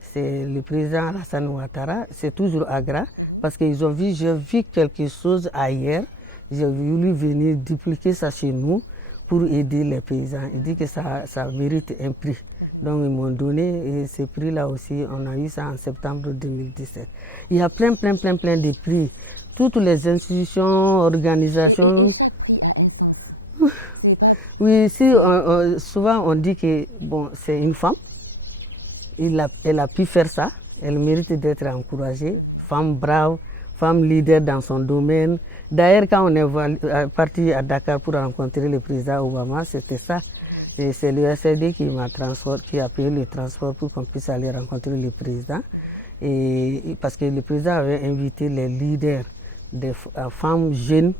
C'est le président Alassane Ouattara, c'est toujours Agra, parce qu'ils ont vu, j'ai vu quelque chose ailleurs, j'ai voulu venir dupliquer ça chez nous pour aider les paysans. Il dit que ça mérite un prix. Donc ils m'ont donné et ce prix-là aussi, on a eu ça en septembre 2017. Il y a plein de prix. Toutes les institutions, organisations. Oui, ici, souvent on dit que bon, c'est une femme. Elle a pu faire ça, elle mérite d'être encouragée, femme brave, femme leader dans son domaine. D'ailleurs, quand on est parti à Dakar pour rencontrer le président Obama, c'était ça. Et c'est le SRD qui a payé le transport pour qu'on puisse aller rencontrer le président. Et parce que le président avait invité les leaders des femmes jeunes,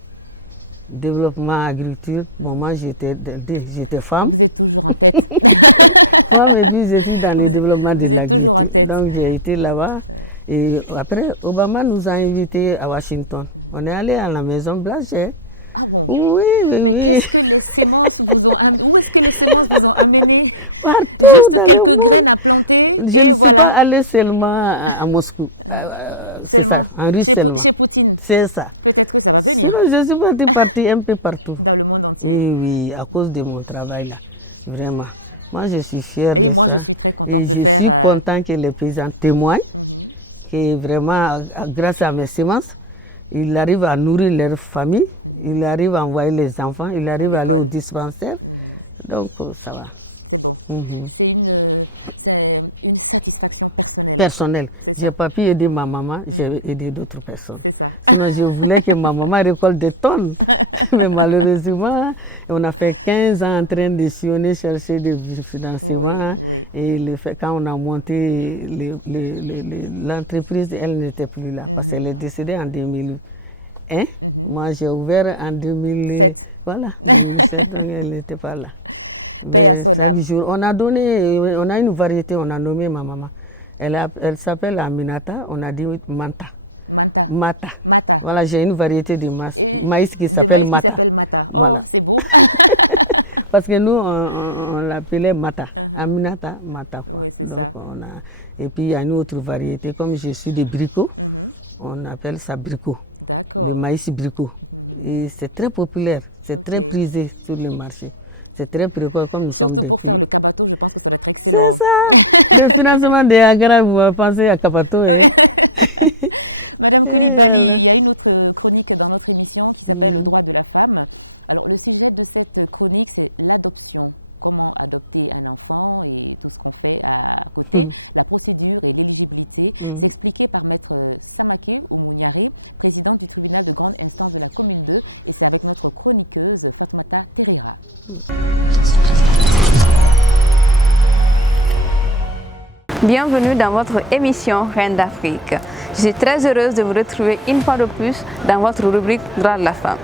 développement agriculture. Bon, moi j'étais femme. Moi, mais puis j'étais dans le développement de l'agriculture. Donc j'ai été là-bas. Et après, Obama nous a invités à Washington. On est allé à la Maison Blanche. Oui. vous ont amené Partout dans le monde. à planter. Je ne suis pas allée seulement à Moscou. C'est ça, en Russie seulement. Chez Poutine, C'est ça. peut-être que ça va faire Sinon, je suis partie un peu partout. dans le monde entier. Oui, oui, à cause de mon travail là. Vraiment. Moi, je suis fière de ça. Et je suis content que les paysans témoignent que vraiment, grâce à mes semences, ils arrivent à nourrir leur famille, ils arrivent à envoyer les enfants, ils arrivent à aller au dispensaire. Donc, ça va. Mhm. C'est une satisfaction personnelle. Personnel. Je n'ai pas pu aider ma maman, j'ai aidé d'autres personnes. Sinon, je voulais que ma maman récolte des tonnes. Mais malheureusement, on a fait 15 ans en train de sillonner, chercher des financements. Et quand on a monté l'entreprise, elle n'était plus là parce qu'elle est décédée en 2001. Moi, j'ai ouvert en 2007, donc elle n'était pas là. Mais chaque jour, on a une variété, on a nommé ma maman. Elle s'appelle Aminata, on a dit Manta. Mata. Voilà, j'ai une variété de maïs qui s'appelle Mata. Voilà. Parce que nous, on l'appelait Mata. Aminata, Mata, quoi. Donc, et puis, il y a une autre variété, comme je suis de bricot, on appelle ça bricot, le maïs bricot. Et c'est très populaire, c'est très prisé sur le marché. C'est très précoce, comme nous sommes des pays. C'est ça. Le financement des Agara, vous pensez à Kapato. Hein? Madame, il y a une autre chronique dans notre émission qui s'appelle Le droit de la femme. Alors, le sujet de cette chronique, c'est l'adoption. Comment adopter un enfant et tout ce qu'on fait à côté. La procédure et l'éligibilité, expliquée par Maître Samake Oumounyari, président du tribunal de grande instance de la commune 2, et c'est avec notre chroniqueuse, Fatmata Terera. Bienvenue dans votre émission Reine d'Afrique. Je suis très heureuse de vous retrouver une fois de plus dans votre rubrique Droit de la femme.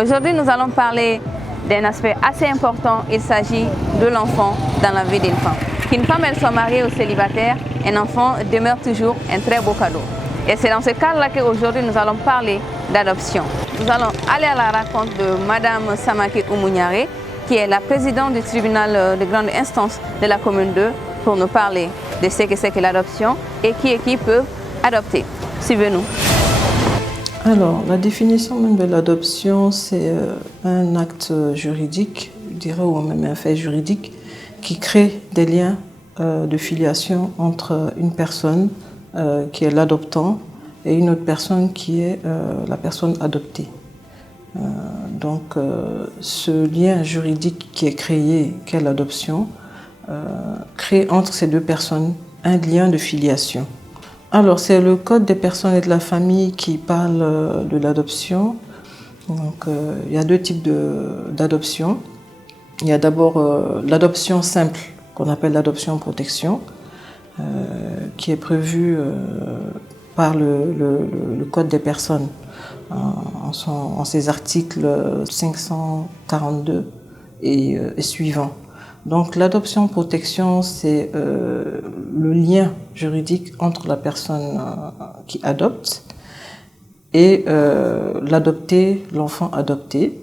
Aujourd'hui, nous allons parler d'un aspect assez important. Il s'agit de l'enfant dans la vie d'une femme. Qu'une femme elle soit mariée ou célibataire, un enfant demeure toujours un très beau cadeau. Et c'est dans ce cadre-là qu'aujourd'hui nous allons parler d'adoption. Nous allons aller à la rencontre de Madame Samake Oumounyari, qui est la présidente du tribunal de grande instance de la commune 2, pour nous parler de ce que c'est que l'adoption et qui peuvent adopter. Suivez-nous. Alors, la définition même de l'adoption, c'est un acte juridique, je dirais, ou même un fait juridique, qui crée des liens de filiation entre une personne qui est l'adoptant et une autre personne qui est la personne adoptée. Donc, ce lien juridique qui est créé, qu'est l'adoption, crée entre ces deux personnes un lien de filiation. Alors, c'est le Code des personnes et de la famille qui parle de l'adoption. Donc, il y a deux types d'adoption. Il y a d'abord l'adoption simple, qu'on appelle l'adoption protection, qui est prévue par le Code des personnes en ses articles 542 et suivants. Donc l'adoption protection, c'est le lien juridique entre la personne qui adopte et l'adopté, l'enfant adopté.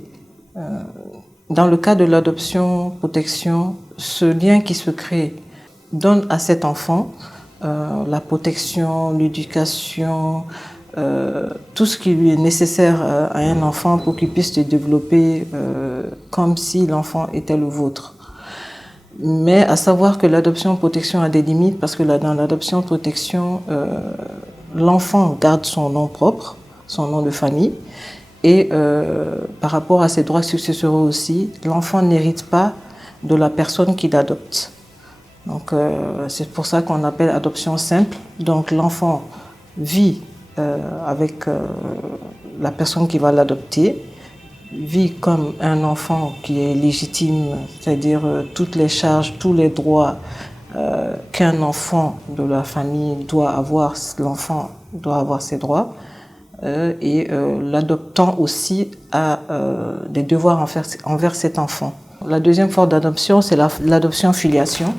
Dans le cas de l'adoption protection, ce lien qui se crée donne à cet enfant la protection, l'éducation, tout ce qui lui est nécessaire à un enfant pour qu'il puisse se développer comme si l'enfant était le vôtre. Mais à savoir que l'adoption-protection a des limites parce que dans l'adoption-protection, l'enfant garde son nom propre, son nom de famille, et par rapport à ses droits successoraux aussi, l'enfant n'hérite pas de la personne qui l'adopte. Donc c'est pour ça qu'on appelle adoption simple. Donc l'enfant vit avec la personne qui va l'adopter, vit comme un enfant qui est légitime, c'est-à-dire toutes les charges, tous les droits qu'un enfant de la famille doit avoir, l'enfant doit avoir ses droits, et l'adoptant aussi a des devoirs envers cet enfant. La deuxième forme d'adoption, c'est l'adoption filiation,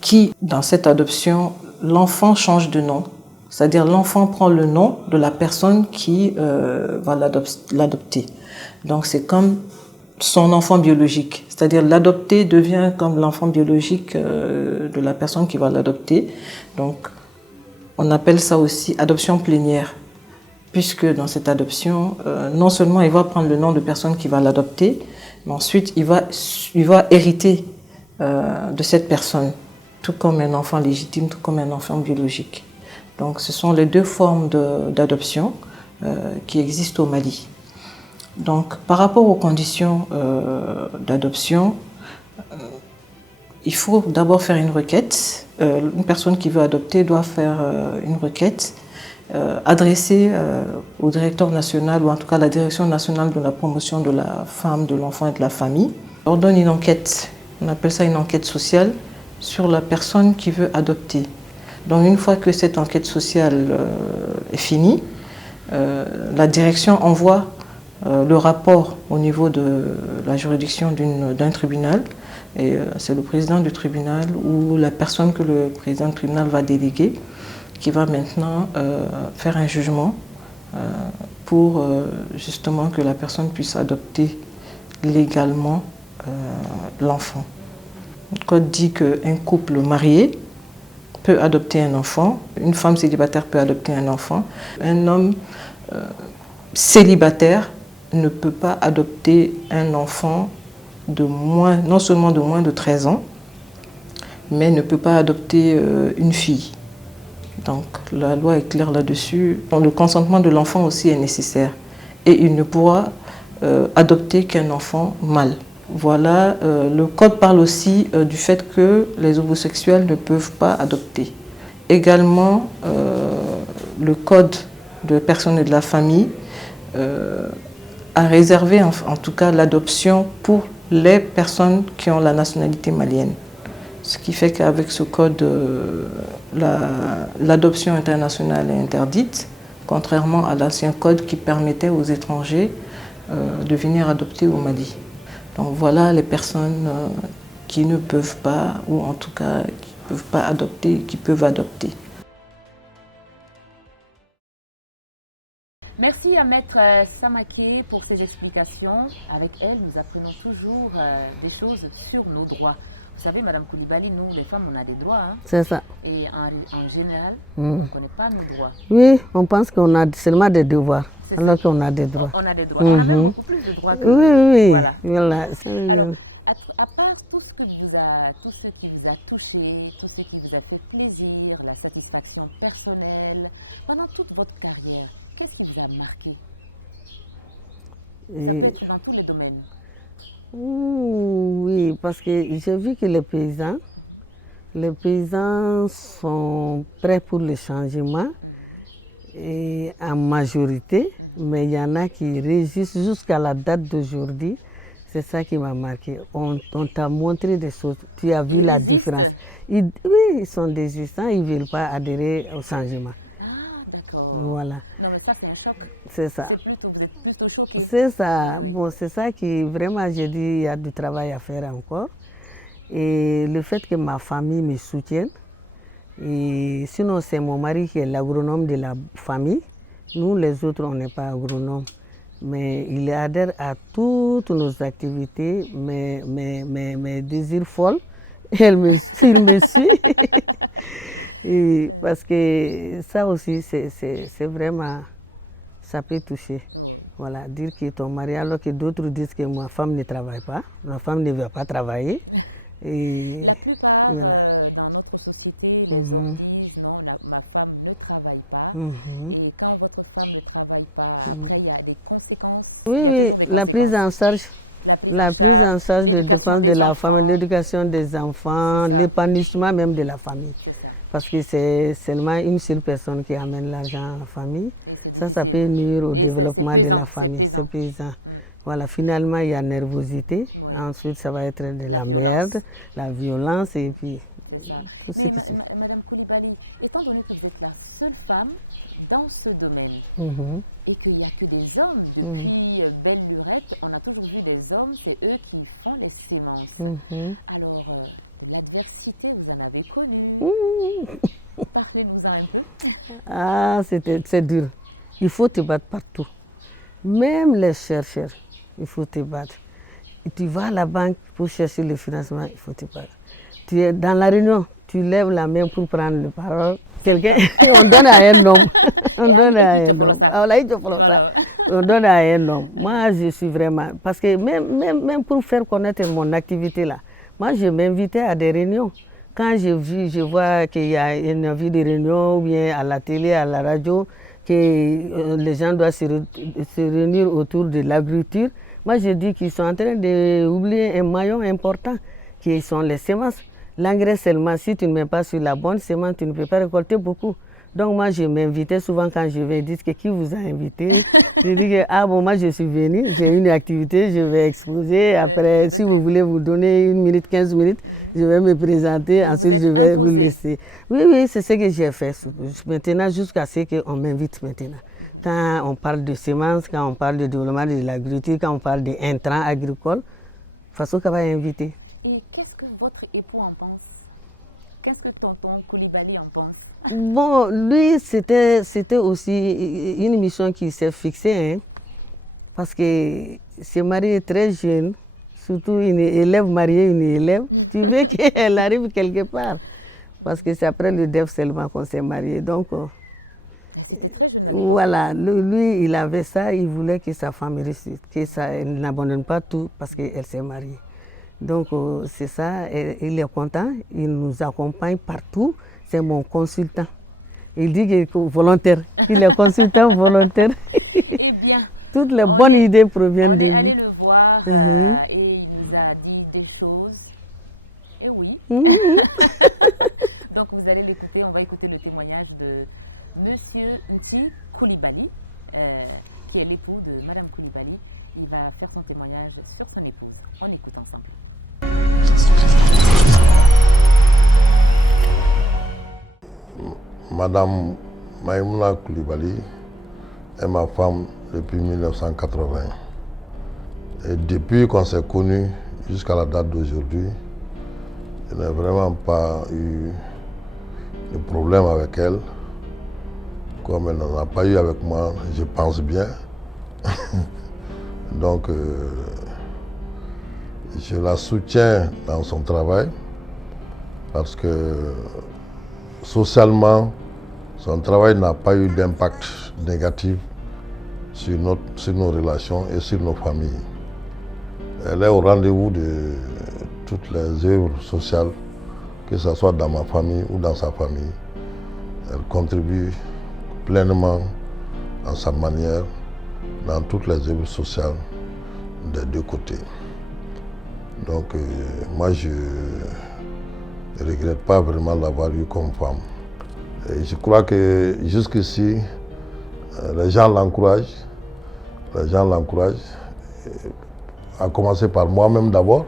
qui, dans cette adoption, l'enfant change de nom, c'est-à-dire l'enfant prend le nom de la personne qui va l'adopter. Donc c'est comme son enfant biologique. C'est-à-dire l'adopté devient comme l'enfant biologique de la personne qui va l'adopter. Donc, on appelle ça aussi adoption plénière, puisque dans cette adoption, non seulement il va prendre le nom de personne qui va l'adopter, mais ensuite il va hériter de cette personne, tout comme un enfant légitime, tout comme un enfant biologique. Donc, ce sont les deux formes d'adoption qui existent au Mali. Donc, par rapport aux conditions d'adoption, il faut d'abord faire une requête. Une personne qui veut adopter doit faire une requête adressée au directeur national, ou en tout cas à la direction nationale de la promotion de la femme, de l'enfant et de la famille. On donne une enquête, on appelle ça une enquête sociale, sur la personne qui veut adopter. Donc, une fois que cette enquête sociale est finie, la direction envoie le rapport au niveau de la juridiction d'un tribunal, et c'est le président du tribunal ou la personne que le président du tribunal va déléguer qui va maintenant faire un jugement pour justement que la personne puisse adopter légalement l'enfant. Le code dit qu'un couple marié peut adopter un enfant, une femme célibataire peut adopter un enfant, un homme célibataire ne peut pas adopter un enfant non seulement de moins de 13 ans, mais ne peut pas adopter une fille. Donc la loi est claire là-dessus. Le consentement de l'enfant aussi est nécessaire. Et il ne pourra adopter qu'un enfant mâle. Voilà, le code parle aussi du fait que les homosexuels ne peuvent pas adopter. Également, le code de personnes et de la famille a réservé en tout cas l'adoption pour les personnes qui ont la nationalité malienne. Ce qui fait qu'avec ce code, l'adoption internationale est interdite, contrairement à l'ancien code qui permettait aux étrangers de venir adopter au Mali. Donc voilà les personnes qui ne peuvent pas, ou en tout cas qui ne peuvent pas adopter, qui peuvent adopter. Merci à Maître Samaké pour ces explications. Avec elle, nous apprenons toujours des choses sur nos droits. Vous savez, Madame Coulibaly, nous, les femmes, on a des droits. Hein? C'est ça. Et en général, on ne connaît pas nos droits. Oui, on pense qu'on a seulement des devoirs, alors qu'on a des droits. On a des droits. On a même beaucoup plus de droits que oui. Voilà. Alors, à part tout ce qui vous a touché, tout ce qui vous a fait plaisir, la satisfaction personnelle, pendant toute votre carrière, qu'est-ce qui vous a marqué? Ça peut être dans tous les domaines. Oui, parce que j'ai vu que les paysans sont prêts pour le changement, et en majorité, mais il y en a qui résistent jusqu'à la date d'aujourd'hui. C'est ça qui m'a marqué. On t'a montré des choses, tu as vu la différence. Oui, ils sont désistants, ils ne veulent pas adhérer au changement. Ah, d'accord. Voilà. Non, mais ça, c'est un choc. C'est ça. Vous êtes plutôt choqués. C'est ça. Bon, c'est ça qui, vraiment, j'ai dit, il y a du travail à faire encore. Et le fait que ma famille me soutienne, et sinon, c'est mon mari qui est l'agronome de la famille. Nous, les autres, on n'est pas agronomes. Mais il adhère à toutes nos activités, mes désirs folles. Il me suit. Et parce que ça aussi, c'est vraiment, ça peut toucher. Voilà, dire que ton mari, alors que d'autres disent que ma femme ne travaille pas, ma femme ne veut pas travailler. Et la plupart, dans notre société, les gens disent non, ma femme ne travaille pas. Et quand votre femme ne travaille pas, après il y a des conséquences. Oui, la prise en charge. La prise en charge de défense de la femme, l'éducation des enfants, l'épanouissement même de la famille. Parce que c'est seulement une seule personne qui amène l'argent à la famille. Ça peut nuire au développement de la famille, c'est plaisant. Voilà, finalement, il y a nervosité. Ensuite, ça va être de la merde, la violence et puis tout ce qui suit. Madame Coulibaly, étant donné que vous êtes la seule femme dans ce domaine et qu'il n'y a que des hommes depuis belle lurette, on a toujours vu des hommes, c'est eux qui font les sémences. Alors, l'adversité, vous en avez connu. Parlez-nous-en un peu. Ah, c'est dur. Il faut te battre partout. Même les chercheurs, il faut te battre. tu vas à la banque pour chercher le financement, il faut te parler. Tu es dans la réunion, tu lèves la main pour prendre la parole. Quelqu'un, on donne à un homme. On donne à un homme. On donne à un homme. Moi, je suis vraiment... Parce que même pour faire connaître mon activité là, moi, je m'invitais à des réunions. Quand je vois qu'il y a une envie de réunion, ou bien à la télé, à la radio, que les gens doivent se réunir autour de l'agriculture, moi, je dis qu'ils sont en train d'oublier un maillon important, qui sont les semences. L'engrais seulement, si tu ne mets pas sur la bonne semence, tu ne peux pas récolter beaucoup. Donc moi, je m'invitais souvent quand je vais dire que qui vous a invité. Je dis que, ah bon, moi je suis venue, j'ai une activité, je vais exposer. Après, si vous voulez vous donner 1 minute, 15 minutes, je vais me présenter, ensuite je vais vous laisser. Oui, c'est ce que j'ai fait. Maintenant, jusqu'à ce qu'on m'invite maintenant. Quand on parle de semences, quand on parle de développement de l'agriculture, quand on parle d'intrants agricoles, Faso Kaba est invité. Et qu'est-ce que votre époux en pense? Qu'est-ce que tonton Coulibaly en pense? Bon, lui, c'était aussi une mission qui s'est fixée, hein, parce que s'est marié très jeune, surtout une élève mariée, une élève, tu veux qu'elle arrive quelque part, parce que c'est après le DEF seulement qu'on s'est marié. Donc, voilà, lui, il avait ça, il voulait que sa femme réussisse, qu'elle n'abandonne pas tout parce qu'elle s'est mariée. Donc, c'est ça, il est content, il nous accompagne partout, c'est mon consultant. Il dit qu'il est volontaire, il est consultant volontaire. Eh bien, toutes les bonnes idées proviennent de lui. On est allé le voir et il nous a dit des choses. Et oui. Donc, vous allez l'écouter, on va écouter le témoignage de Monsieur Nti Coulibaly, qui est l'époux de Madame Coulibaly. Il va faire son témoignage sur son épouse. On écoute ensemble. Madame Maïmouna Coulibaly est ma femme depuis 1980. Et depuis qu'on s'est connus jusqu'à la date d'aujourd'hui, je n'ai vraiment pas eu de problème avec elle. Comme elle n'en a pas eu avec moi, je pense bien. Donc, je la soutiens dans son travail parce que socialement, son travail n'a pas eu d'impact négatif sur nos relations et sur nos familles. Elle est au rendez-vous de toutes les œuvres sociales, que ce soit dans ma famille ou dans sa famille. Elle contribue pleinement à sa manière dans toutes les œuvres sociales des deux côtés. Donc moi je ne regrette pas vraiment l'avoir eu comme femme. Et je crois que jusqu'ici, les gens l'encouragent. À commencer par moi-même d'abord.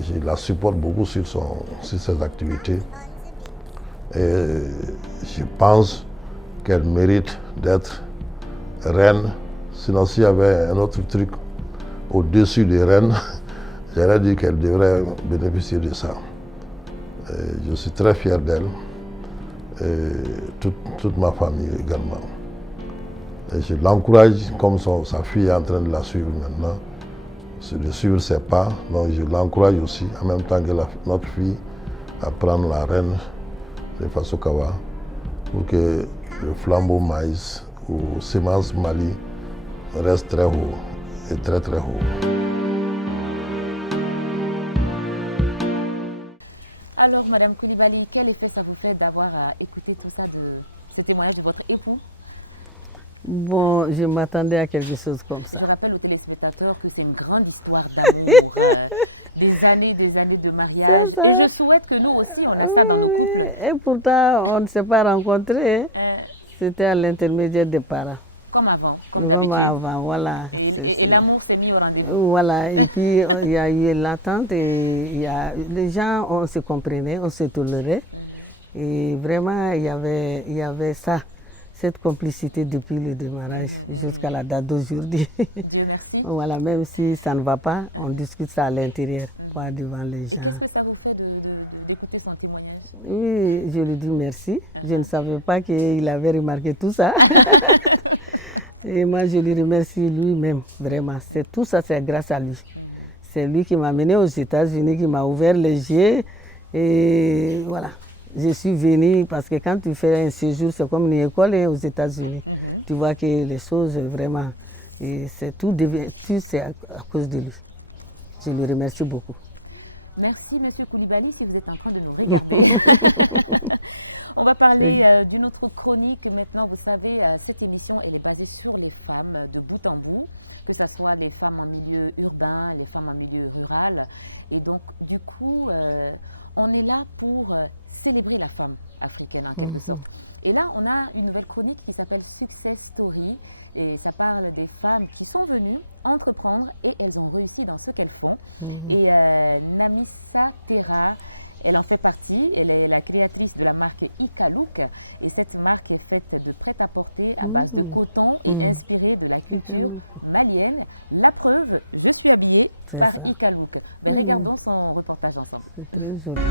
Je la supporte beaucoup sur ses activités. Et je pense qu'elle mérite d'être reine. Sinon, s'il y avait un autre truc au-dessus des reines, j'aurais dit qu'elle devrait bénéficier de ça. Et je suis très fier d'elle et toute ma famille également. Et je l'encourage, comme sa fille est en train de la suivre maintenant, de suivre ses pas. Donc je l'encourage aussi, en même temps que notre fille, à prendre la reine de Faso Kaba pour que le flambeau maïs ou semence Mali reste très haut et très très haut. Alors, Madame Coulibaly, quel effet ça vous fait d'avoir écouté tout ça, ce témoignage de votre époux? Bon, je m'attendais à quelque chose comme ça. Je rappelle aux téléspectateurs que c'est une grande histoire d'amour, des années de mariage. Et je souhaite que nous aussi, on a ça dans nos couples. Et pourtant, on ne s'est pas rencontrés. C'était à l'intermédiaire des parents. Comme avant. Comme avant, voilà. Et l'amour s'est mis au rendez-vous. Voilà, et puis il y a eu l'attente et les gens, on se comprenait, on se tolérait. Et vraiment, il y avait ça, cette complicité depuis le démarrage jusqu'à la date d'aujourd'hui. Dieu merci. Voilà, même si ça ne va pas, on discute ça à l'intérieur, pas devant les gens. Qu'est-ce que ça vous fait d'écouter son témoignage? Oui, je lui dis merci. Je ne savais pas qu'il avait remarqué tout ça. Et moi, je lui remercie lui-même, vraiment. Tout ça, c'est grâce à lui. C'est lui qui m'a amené aux États-Unis, qui m'a ouvert les yeux. Et voilà, je suis venue parce que quand tu fais un séjour, c'est comme une école aux États-Unis. Tu vois que les choses vraiment, et c'est tout c'est à cause de lui. Je le remercie beaucoup. Merci Monsieur Koulibaly si vous êtes en train de nous regarder. On va parler d'une autre chronique maintenant. Vous savez, cette émission elle est basée sur les femmes de bout en bout, que ce soit les femmes en milieu urbain, les femmes en milieu rural. Et donc, du coup, on est là pour célébrer la femme africaine en quelque sorte. Et là, on a une nouvelle chronique qui s'appelle Success Story. Et ça parle des femmes qui sont venues entreprendre et elles ont réussi dans ce qu'elles font. Et Namissa Terra, elle en fait partie. Elle est la créatrice de la marque Ikalouk. Et cette marque est faite de prêt-à-porter à base de coton et inspirée de la culture malienne. La preuve, je suis habillée par Ikalouk. Mais regardons son reportage ensemble. C'est très joli.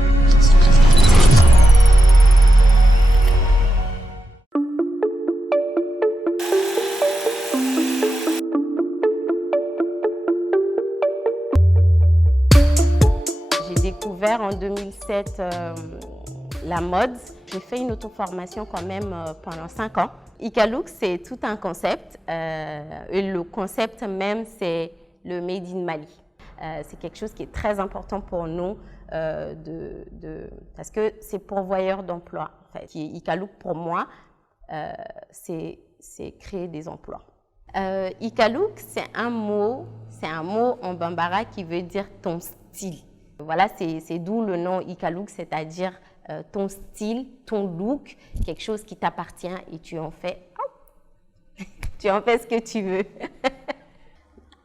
J'ai découvert en 2007 la mode. J'ai fait une auto-formation quand même pendant 5 ans. Ikalouk, c'est tout un concept. Et le concept même, c'est le Made in Mali. C'est quelque chose qui est très important pour nous parce que c'est pourvoyeur d'emplois. En fait. Ikalouk, pour moi, c'est créer des emplois. Ikalouk, c'est un mot en bambara qui veut dire ton style. Voilà, c'est d'où le nom Ikalouk, c'est-à-dire ton style, ton look, quelque chose qui t'appartient et tu en fais ce que tu veux.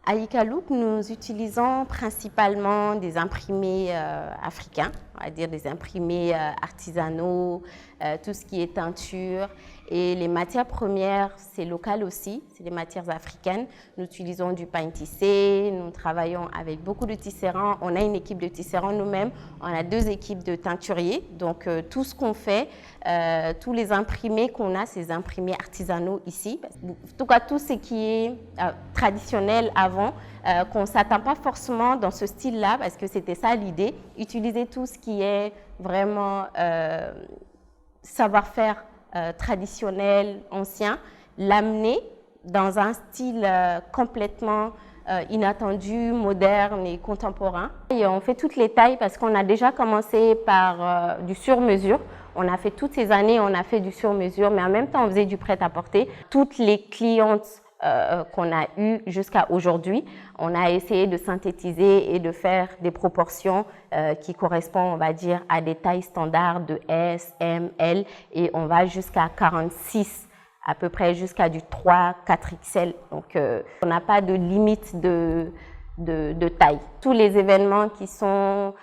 À Ikalouk, nous utilisons principalement des imprimés africains, on va dire des imprimés artisanaux, tout ce qui est teinture. Et les matières premières, c'est local aussi, c'est des matières africaines. Nous utilisons du pain tissé, nous travaillons avec beaucoup de tisserands. On a une équipe de tisserands nous-mêmes, on a 2 équipes de teinturiers. Donc tout ce qu'on fait, tous les imprimés qu'on a, c'est des imprimés artisanaux ici. En tout cas, tout ce qui est traditionnel avant, qu'on ne s'attend pas forcément dans ce style-là, parce que c'était ça l'idée, utiliser tout ce qui est vraiment savoir-faire traditionnel, ancien, l'amener dans un style complètement inattendu, moderne et contemporain. Et on fait toutes les tailles parce qu'on a déjà commencé par du sur-mesure. On a fait toutes ces années, on a fait du sur-mesure, mais en même temps, on faisait du prêt-à-porter. Toutes les clientes qu'on a eues jusqu'à aujourd'hui, on a essayé de synthétiser et de faire des proportions qui correspondent, on va dire, à des tailles standards de S, M, L, et on va jusqu'à 46, à peu près jusqu'à du 3, 4 XL. Donc, on n'a pas de limite de taille. Tous les événements qui sont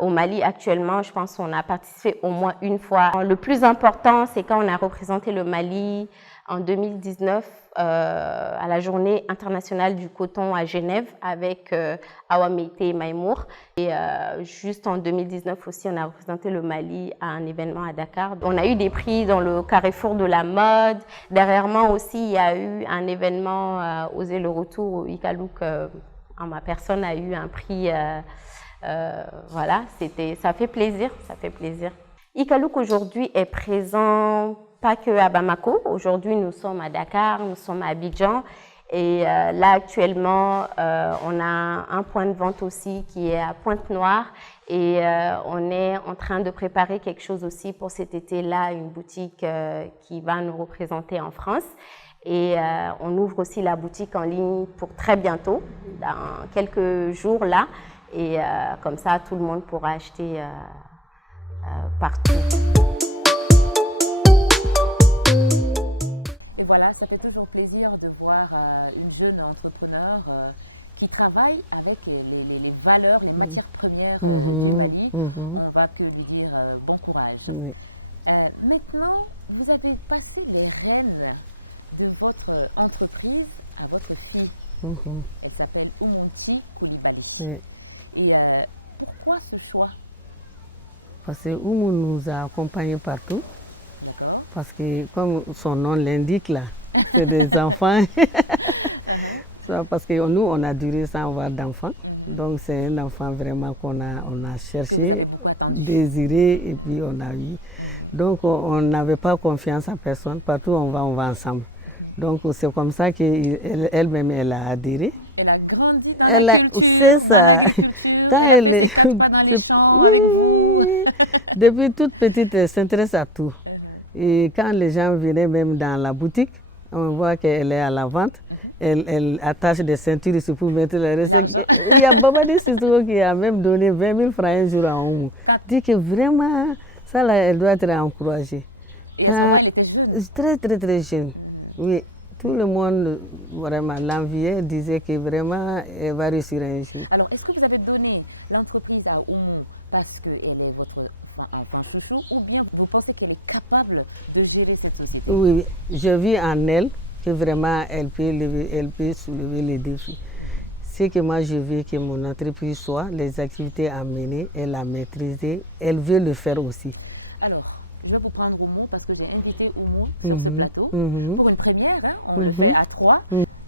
au Mali actuellement, je pense qu'on a participé au moins une fois. Le plus important, c'est quand on a représenté le Mali en 2019 à la journée internationale du coton à Genève avec Awa Meïté et Maïmour. Et juste en 2019 aussi, on a représenté le Mali à un événement à Dakar. On a eu des prix dans le Carrefour de la mode. Derrière moi aussi, il y a eu un événement Oser le retour où Ikalouk, en ma personne, a eu un prix. Voilà, ça fait plaisir, ça fait plaisir. Ikalouk aujourd'hui est présent pas que à Bamako. Aujourd'hui, nous sommes à Dakar, nous sommes à Abidjan. Et là, actuellement, on a un point de vente aussi qui est à Pointe-Noire. Et on est en train de préparer quelque chose aussi pour cet été-là, une boutique qui va nous représenter en France. Et on ouvre aussi la boutique en ligne pour très bientôt, dans quelques jours là. Et comme ça, tout le monde pourra acheter partout. Et voilà, ça fait toujours plaisir de voir une jeune entrepreneur qui travaille avec les valeurs, les matières premières du Mali. On va que lui dire bon courage. Maintenant, vous avez passé les rênes de votre entreprise à votre fille. Elle s'appelle Oumonti Koulibaly. Et pourquoi ce choix? Parce que Oumou nous a accompagnés partout. Parce que, comme son nom l'indique là, c'est des enfants. Parce que nous, on a duré sans avoir d'enfants. Donc c'est un enfant vraiment on a cherché, désiré et puis on a eu. Donc on n'avait pas confiance en personne, partout on va ensemble. Donc c'est comme ça qu'elle-même elle a adhéré. Elle a grandi dans la culture. C'est ça. Quand elle est pas dans les champs avec vous. Depuis toute petite, elle s'intéresse à tout. Et quand les gens venaient même dans la boutique, on voit qu'elle est à la vente. Elle attache des ceintures ici pour mettre les recettes. Il y a Babadi Sissoko qui a même donné 20 000 francs un jour à Oumou. Dit que vraiment, ça là, elle doit être encouragée. Et à ce moment, elle était jeune. Très, très, très jeune. Oui. Tout le monde vraiment l'enviait, disait que vraiment elle va réussir un jour. Alors, est-ce que vous avez donné l'entreprise à Oumou parce qu'elle est votre enfant chouchou ou bien vous pensez qu'elle est capable de gérer cette société? Oui, je vis en elle que vraiment elle peut soulever les défis. C'est que moi je veux que mon entreprise soit, les activités à mener, elle a maîtrisé, elle veut le faire aussi. Alors, je vais vous prendre Oumou parce que j'ai invité Oumou sur ce plateau pour une première, hein, on le fait à 3.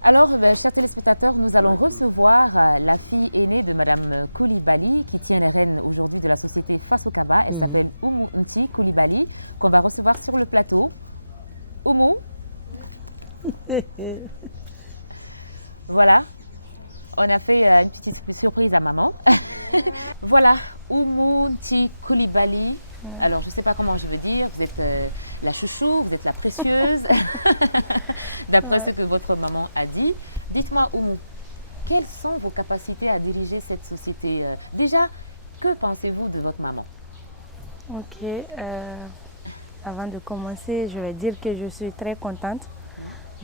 Alors, chers téléspectateurs, nous allons recevoir la fille aînée de Madame Coulibaly qui tient les rênes aujourd'hui de la société Faso Kaba. Elle s'appelle Oumou Nti Coulibaly qu'on va recevoir sur le plateau. Oumou. Voilà, on a fait une petite surprise à maman. Voilà, Oumou Nti Coulibaly. Alors, je ne sais pas comment je veux dire, vous êtes la chouchou, vous êtes la précieuse, d'après ce que votre maman a dit. Dites-moi, Oumou, quelles sont vos capacités à diriger cette société? Déjà, que pensez-vous de votre maman? Ok, avant de commencer, je vais dire que je suis très contente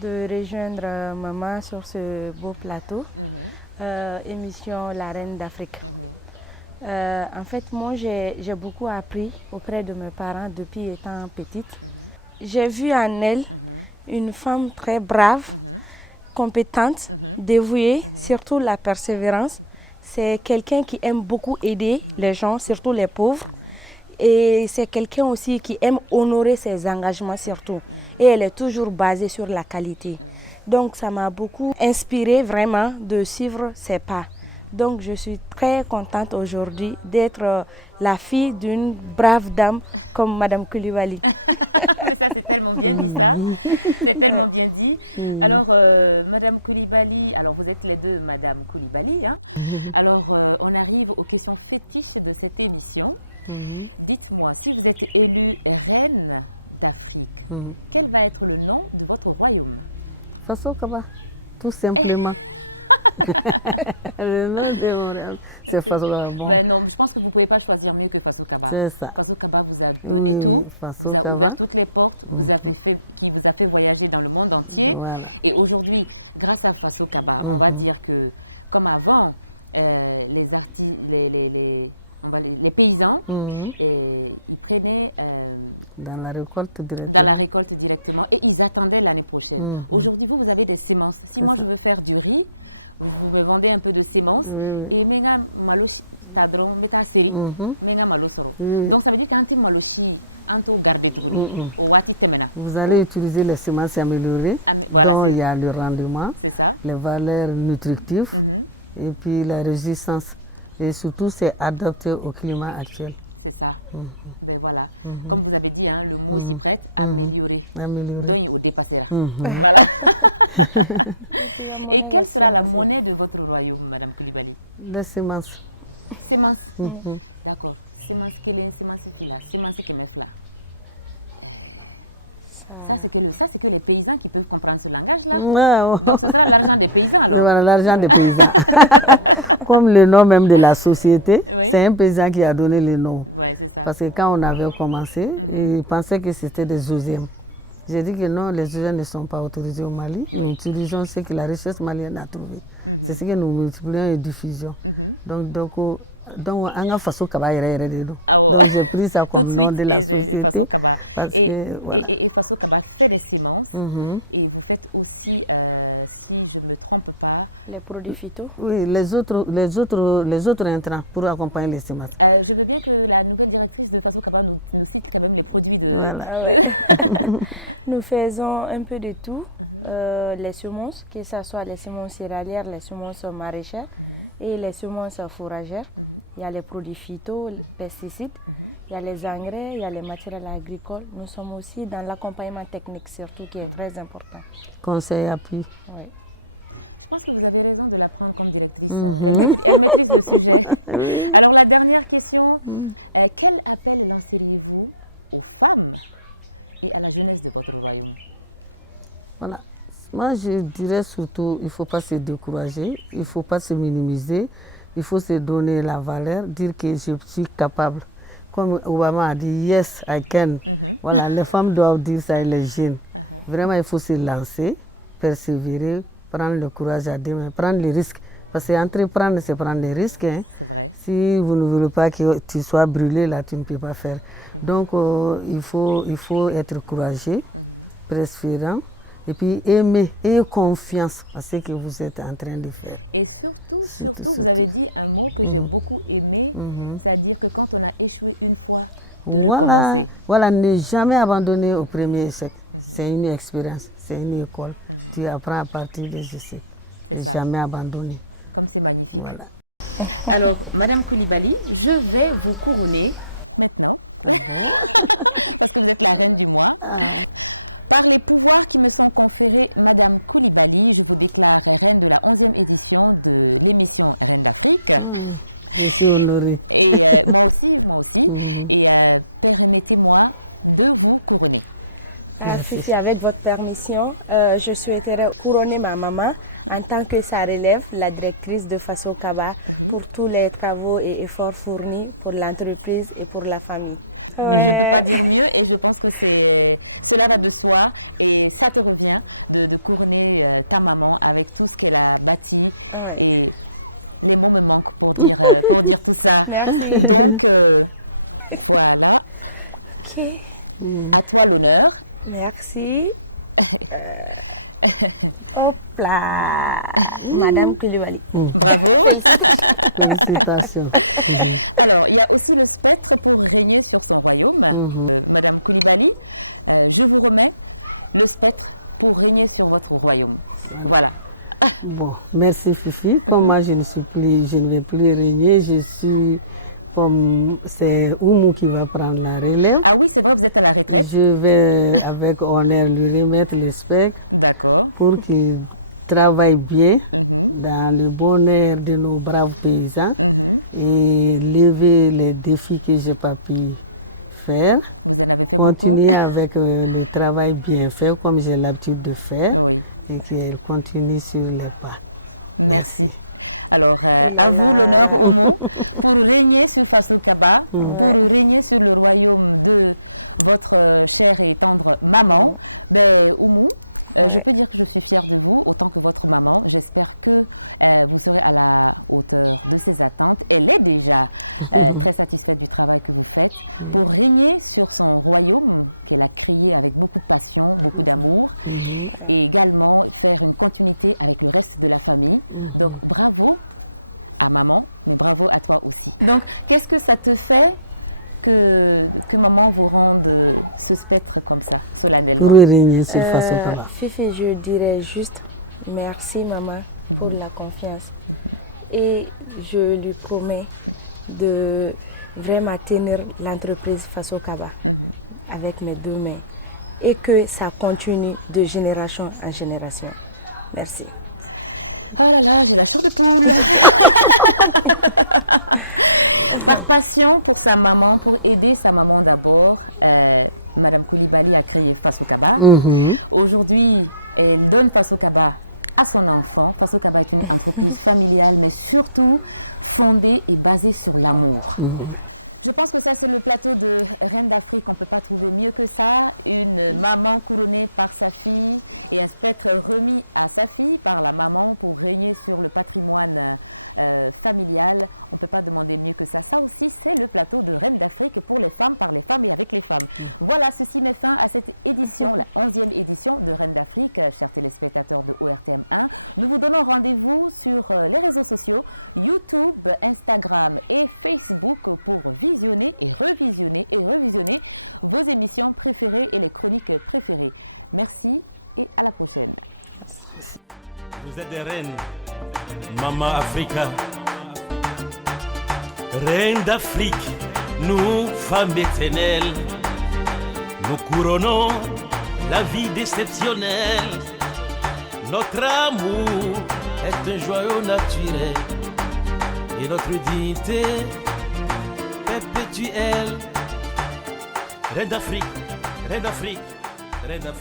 de rejoindre maman sur ce beau plateau, émission La Reine d'Afrique. En fait, moi, j'ai beaucoup appris auprès de mes parents depuis étant petite. J'ai vu en elle une femme très brave, compétente, dévouée, surtout la persévérance. C'est quelqu'un qui aime beaucoup aider les gens, surtout les pauvres. Et c'est quelqu'un aussi qui aime honorer ses engagements surtout. Et elle est toujours basée sur la qualité. Donc ça m'a beaucoup inspirée vraiment de suivre ses pas. Donc je suis très contente aujourd'hui d'être la fille d'une brave dame comme Madame Coulibaly. Ça c'est tellement bien dit ça. C'est tellement bien dit. Alors Madame Coulibaly, alors vous êtes les deux Madame Coulibaly. Hein? Alors on arrive aux questions fétiches de cette émission. Dites-moi, si vous êtes élue reine d'Afrique, quel va être le nom de votre royaume? Faso Kaba, tout simplement. Le nom de mon royaume, c'est Faso Kaba. Bon. Non, je pense que vous ne pouvez pas choisir mieux que Faso Kaba. C'est ça. Faso Kaba vous a oui, Faso Kaba. toutes les portes qui vous a fait voyager dans le monde entier. Voilà. Et aujourd'hui, grâce à Faso Kaba, on va dire que, comme avant, les paysans, ils prenaient dans la récolte directement. Et ils attendaient l'année prochaine. Aujourd'hui, vous avez des semences. Si moi je veux faire du riz, vous me vendez un peu de semences. Et donc ça veut dire vous allez utiliser les semences améliorées, dont il y a le rendement, les valeurs nutritives et puis la résistance. Et surtout, c'est adapté au climat actuel. C'est ça. Mais voilà. Comme vous avez dit, hein, le mot c'est peut-être améliorer. Donc, il dépasser. Et quelle sera la monnaie de votre royaume, Madame Coulibaly? Les semences. Semences. D'accord. Semences, quelle est une semence qui est là? Semences qui est là. Ça, c'est que les paysans qui peuvent comprendre ce langage-là. C'est l'argent des paysans. Voilà, l'argent des paysans. Comme le nom même de la société, c'est un paysan qui a donné le nom. Parce que quand on avait commencé, ils pensaient que c'était des OGM. J'ai dit que non, les OGM ne sont pas autorisés au Mali. Nous utilisons ce que la richesse malienne a trouvé. C'est ce que nous multiplions et diffusion. Donc on a Faso Kaba. Donc j'ai pris ça comme nom de la société. Parce que voilà. Et Faso Kaba fait les semences. Et vous faites aussi, si je ne me trompe pas, les produits phyto. Oui, les autres intrants pour accompagner les semences. Je veux bien que la nouvelle directrice de Faso Kaba nous cite quand même les produits. Voilà. Nous faisons un peu de tout. Les semences, que ce soit les semences céréalières, les semences maraîchères et les semences fourragères. Il y a les produits phyto, pesticides, il y a les engrais, il y a les matériels agricoles. Nous sommes aussi dans l'accompagnement technique surtout qui est très important. Conseil, appui. Oui. Je pense que vous avez raison de la prendre comme directrice. Mhm. Elle maîtrise le sujet. Oui. Alors la dernière question, quel appel lanceriez-vous aux femmes et à la jeunesse de votre royaume? Voilà. Moi, je dirais surtout, il ne faut pas se décourager, il ne faut pas se minimiser, il faut se donner la valeur, dire que je suis capable. Comme Obama a dit, yes, I can. Voilà, les femmes doivent dire ça et les jeunes. Vraiment, il faut se lancer, persévérer, prendre le courage à deux mains, prendre les risques. Parce que entreprendre, c'est prendre les risques. Hein. Si vous ne voulez pas que tu sois brûlé, là, tu ne peux pas faire. Donc, il faut être courageux, persévérant. Et puis aimer, ayez confiance à ce que vous êtes en train de faire. Et surtout. Vous avez dit un mot que j'ai beaucoup aimé, c'est-à-dire que quand on a échoué une fois... Voilà, ne jamais abandonner au premier échec. C'est une expérience, c'est une école. Tu apprends à partir des échecs. Ne jamais abandonner. Comme c'est magnifique. Voilà. Alors, Madame Coulibaly, je vais vous couronner. Ah bon? Par les pouvoirs qui me sont conférés, Madame Coulibaly, je vous déclare reine de la 11e édition de l'émission Reine d'Afrique. Je suis honorée. Et moi aussi. Et permettez-moi de vous couronner. Fifi, avec votre permission, je souhaiterais couronner ma maman en tant que sa relève, la directrice de Faso Kaba, pour tous les travaux et efforts fournis pour l'entreprise et pour la famille. Ouais. Je ne peux pas dire mieux et je pense que cela va de soi et ça te revient de couronner ta maman avec tout ce qu'elle a bâti. Ouais. Et les mots me manquent pour dire tout ça. Merci. Donc, voilà. Ok. À toi l'honneur. Merci. Hop là, Madame Coulibaly. Bravo. Félicitations. Alors, il y a aussi le spectre pour régner sur son royaume. Madame Coulibaly, je vous remets le spectre pour régner sur votre royaume. Voilà. Bon, merci Fifi. Comme moi je ne vais plus régner, c'est Oumou qui va prendre la relève. Ah oui, c'est vrai, vous êtes à la retraite. Je vais avec honneur lui remettre le spectre pour qu'il travaille bien dans le bonheur de nos braves paysans et lever les défis que je n'ai pas pu faire. Continuer avec le travail bien fait comme j'ai l'habitude de faire et qu'elle continue sur les pas. Merci. Alors, à vous l'honneur pour régner sur Faso Kaba, pour régner sur le royaume de votre chère et tendre maman. Mais Oumou, je peux dire que je suis fière de vous autant que votre maman. J'espère que vous serez à la hauteur de ses attentes. Elle est déjà très satisfaite du travail que vous faites. Pour régner sur son royaume, il a créé avec beaucoup de passion, beaucoup d'amour, et également faire une continuité avec le reste de la famille. Donc bravo à maman, bravo à toi aussi. Donc qu'est-ce que ça te fait que maman vous rende ce spectre comme ça, solennellement? Pour régner sur Faso Kaba. Fifi, je dirais juste merci maman pour la confiance. Et je lui promets de vraiment tenir l'entreprise Faso Kaba avec mes deux mains et que ça continue de génération en génération. Merci. Oh là là, j'ai la soupe de poule. Par passion pour sa maman, pour aider sa maman d'abord, Madame Coulibaly a créé Faso Kaba. Aujourd'hui, elle donne Faso Kaba à son enfant. Faso Kaba est une entreprise familiale, mais surtout fondée et basée sur l'amour. Je pense que ça, c'est le plateau de Reine d'Afrique. On ne peut pas trouver mieux que ça. Une maman couronnée par sa fille et un spectre remis à sa fille par la maman pour régner sur le patrimoine familial. On ne peut pas demander mieux que ça. Ça aussi, c'est le plateau de Reine d'Afrique pour les femmes, par les femmes et avec les femmes. Voilà, ceci met fin à cette édition, la 11e édition de Reine d'Afrique, chers téléspectateurs de ORTM1. Nous vous donnons rendez-vous sur les réseaux sociaux, YouTube, Instagram et Facebook pour visionner et revisionner vos émissions préférées et les chroniques préférées. Merci et à la prochaine. Vous êtes des reines, Maman Africa. Reine d'Afrique, nous, femmes éternelles, nous couronnons la vie déceptionnelle. Notre amour est un joyau naturel et notre dignité perpétuelle. Reine d'Afrique, Reine d'Afrique, Reine d'Afrique.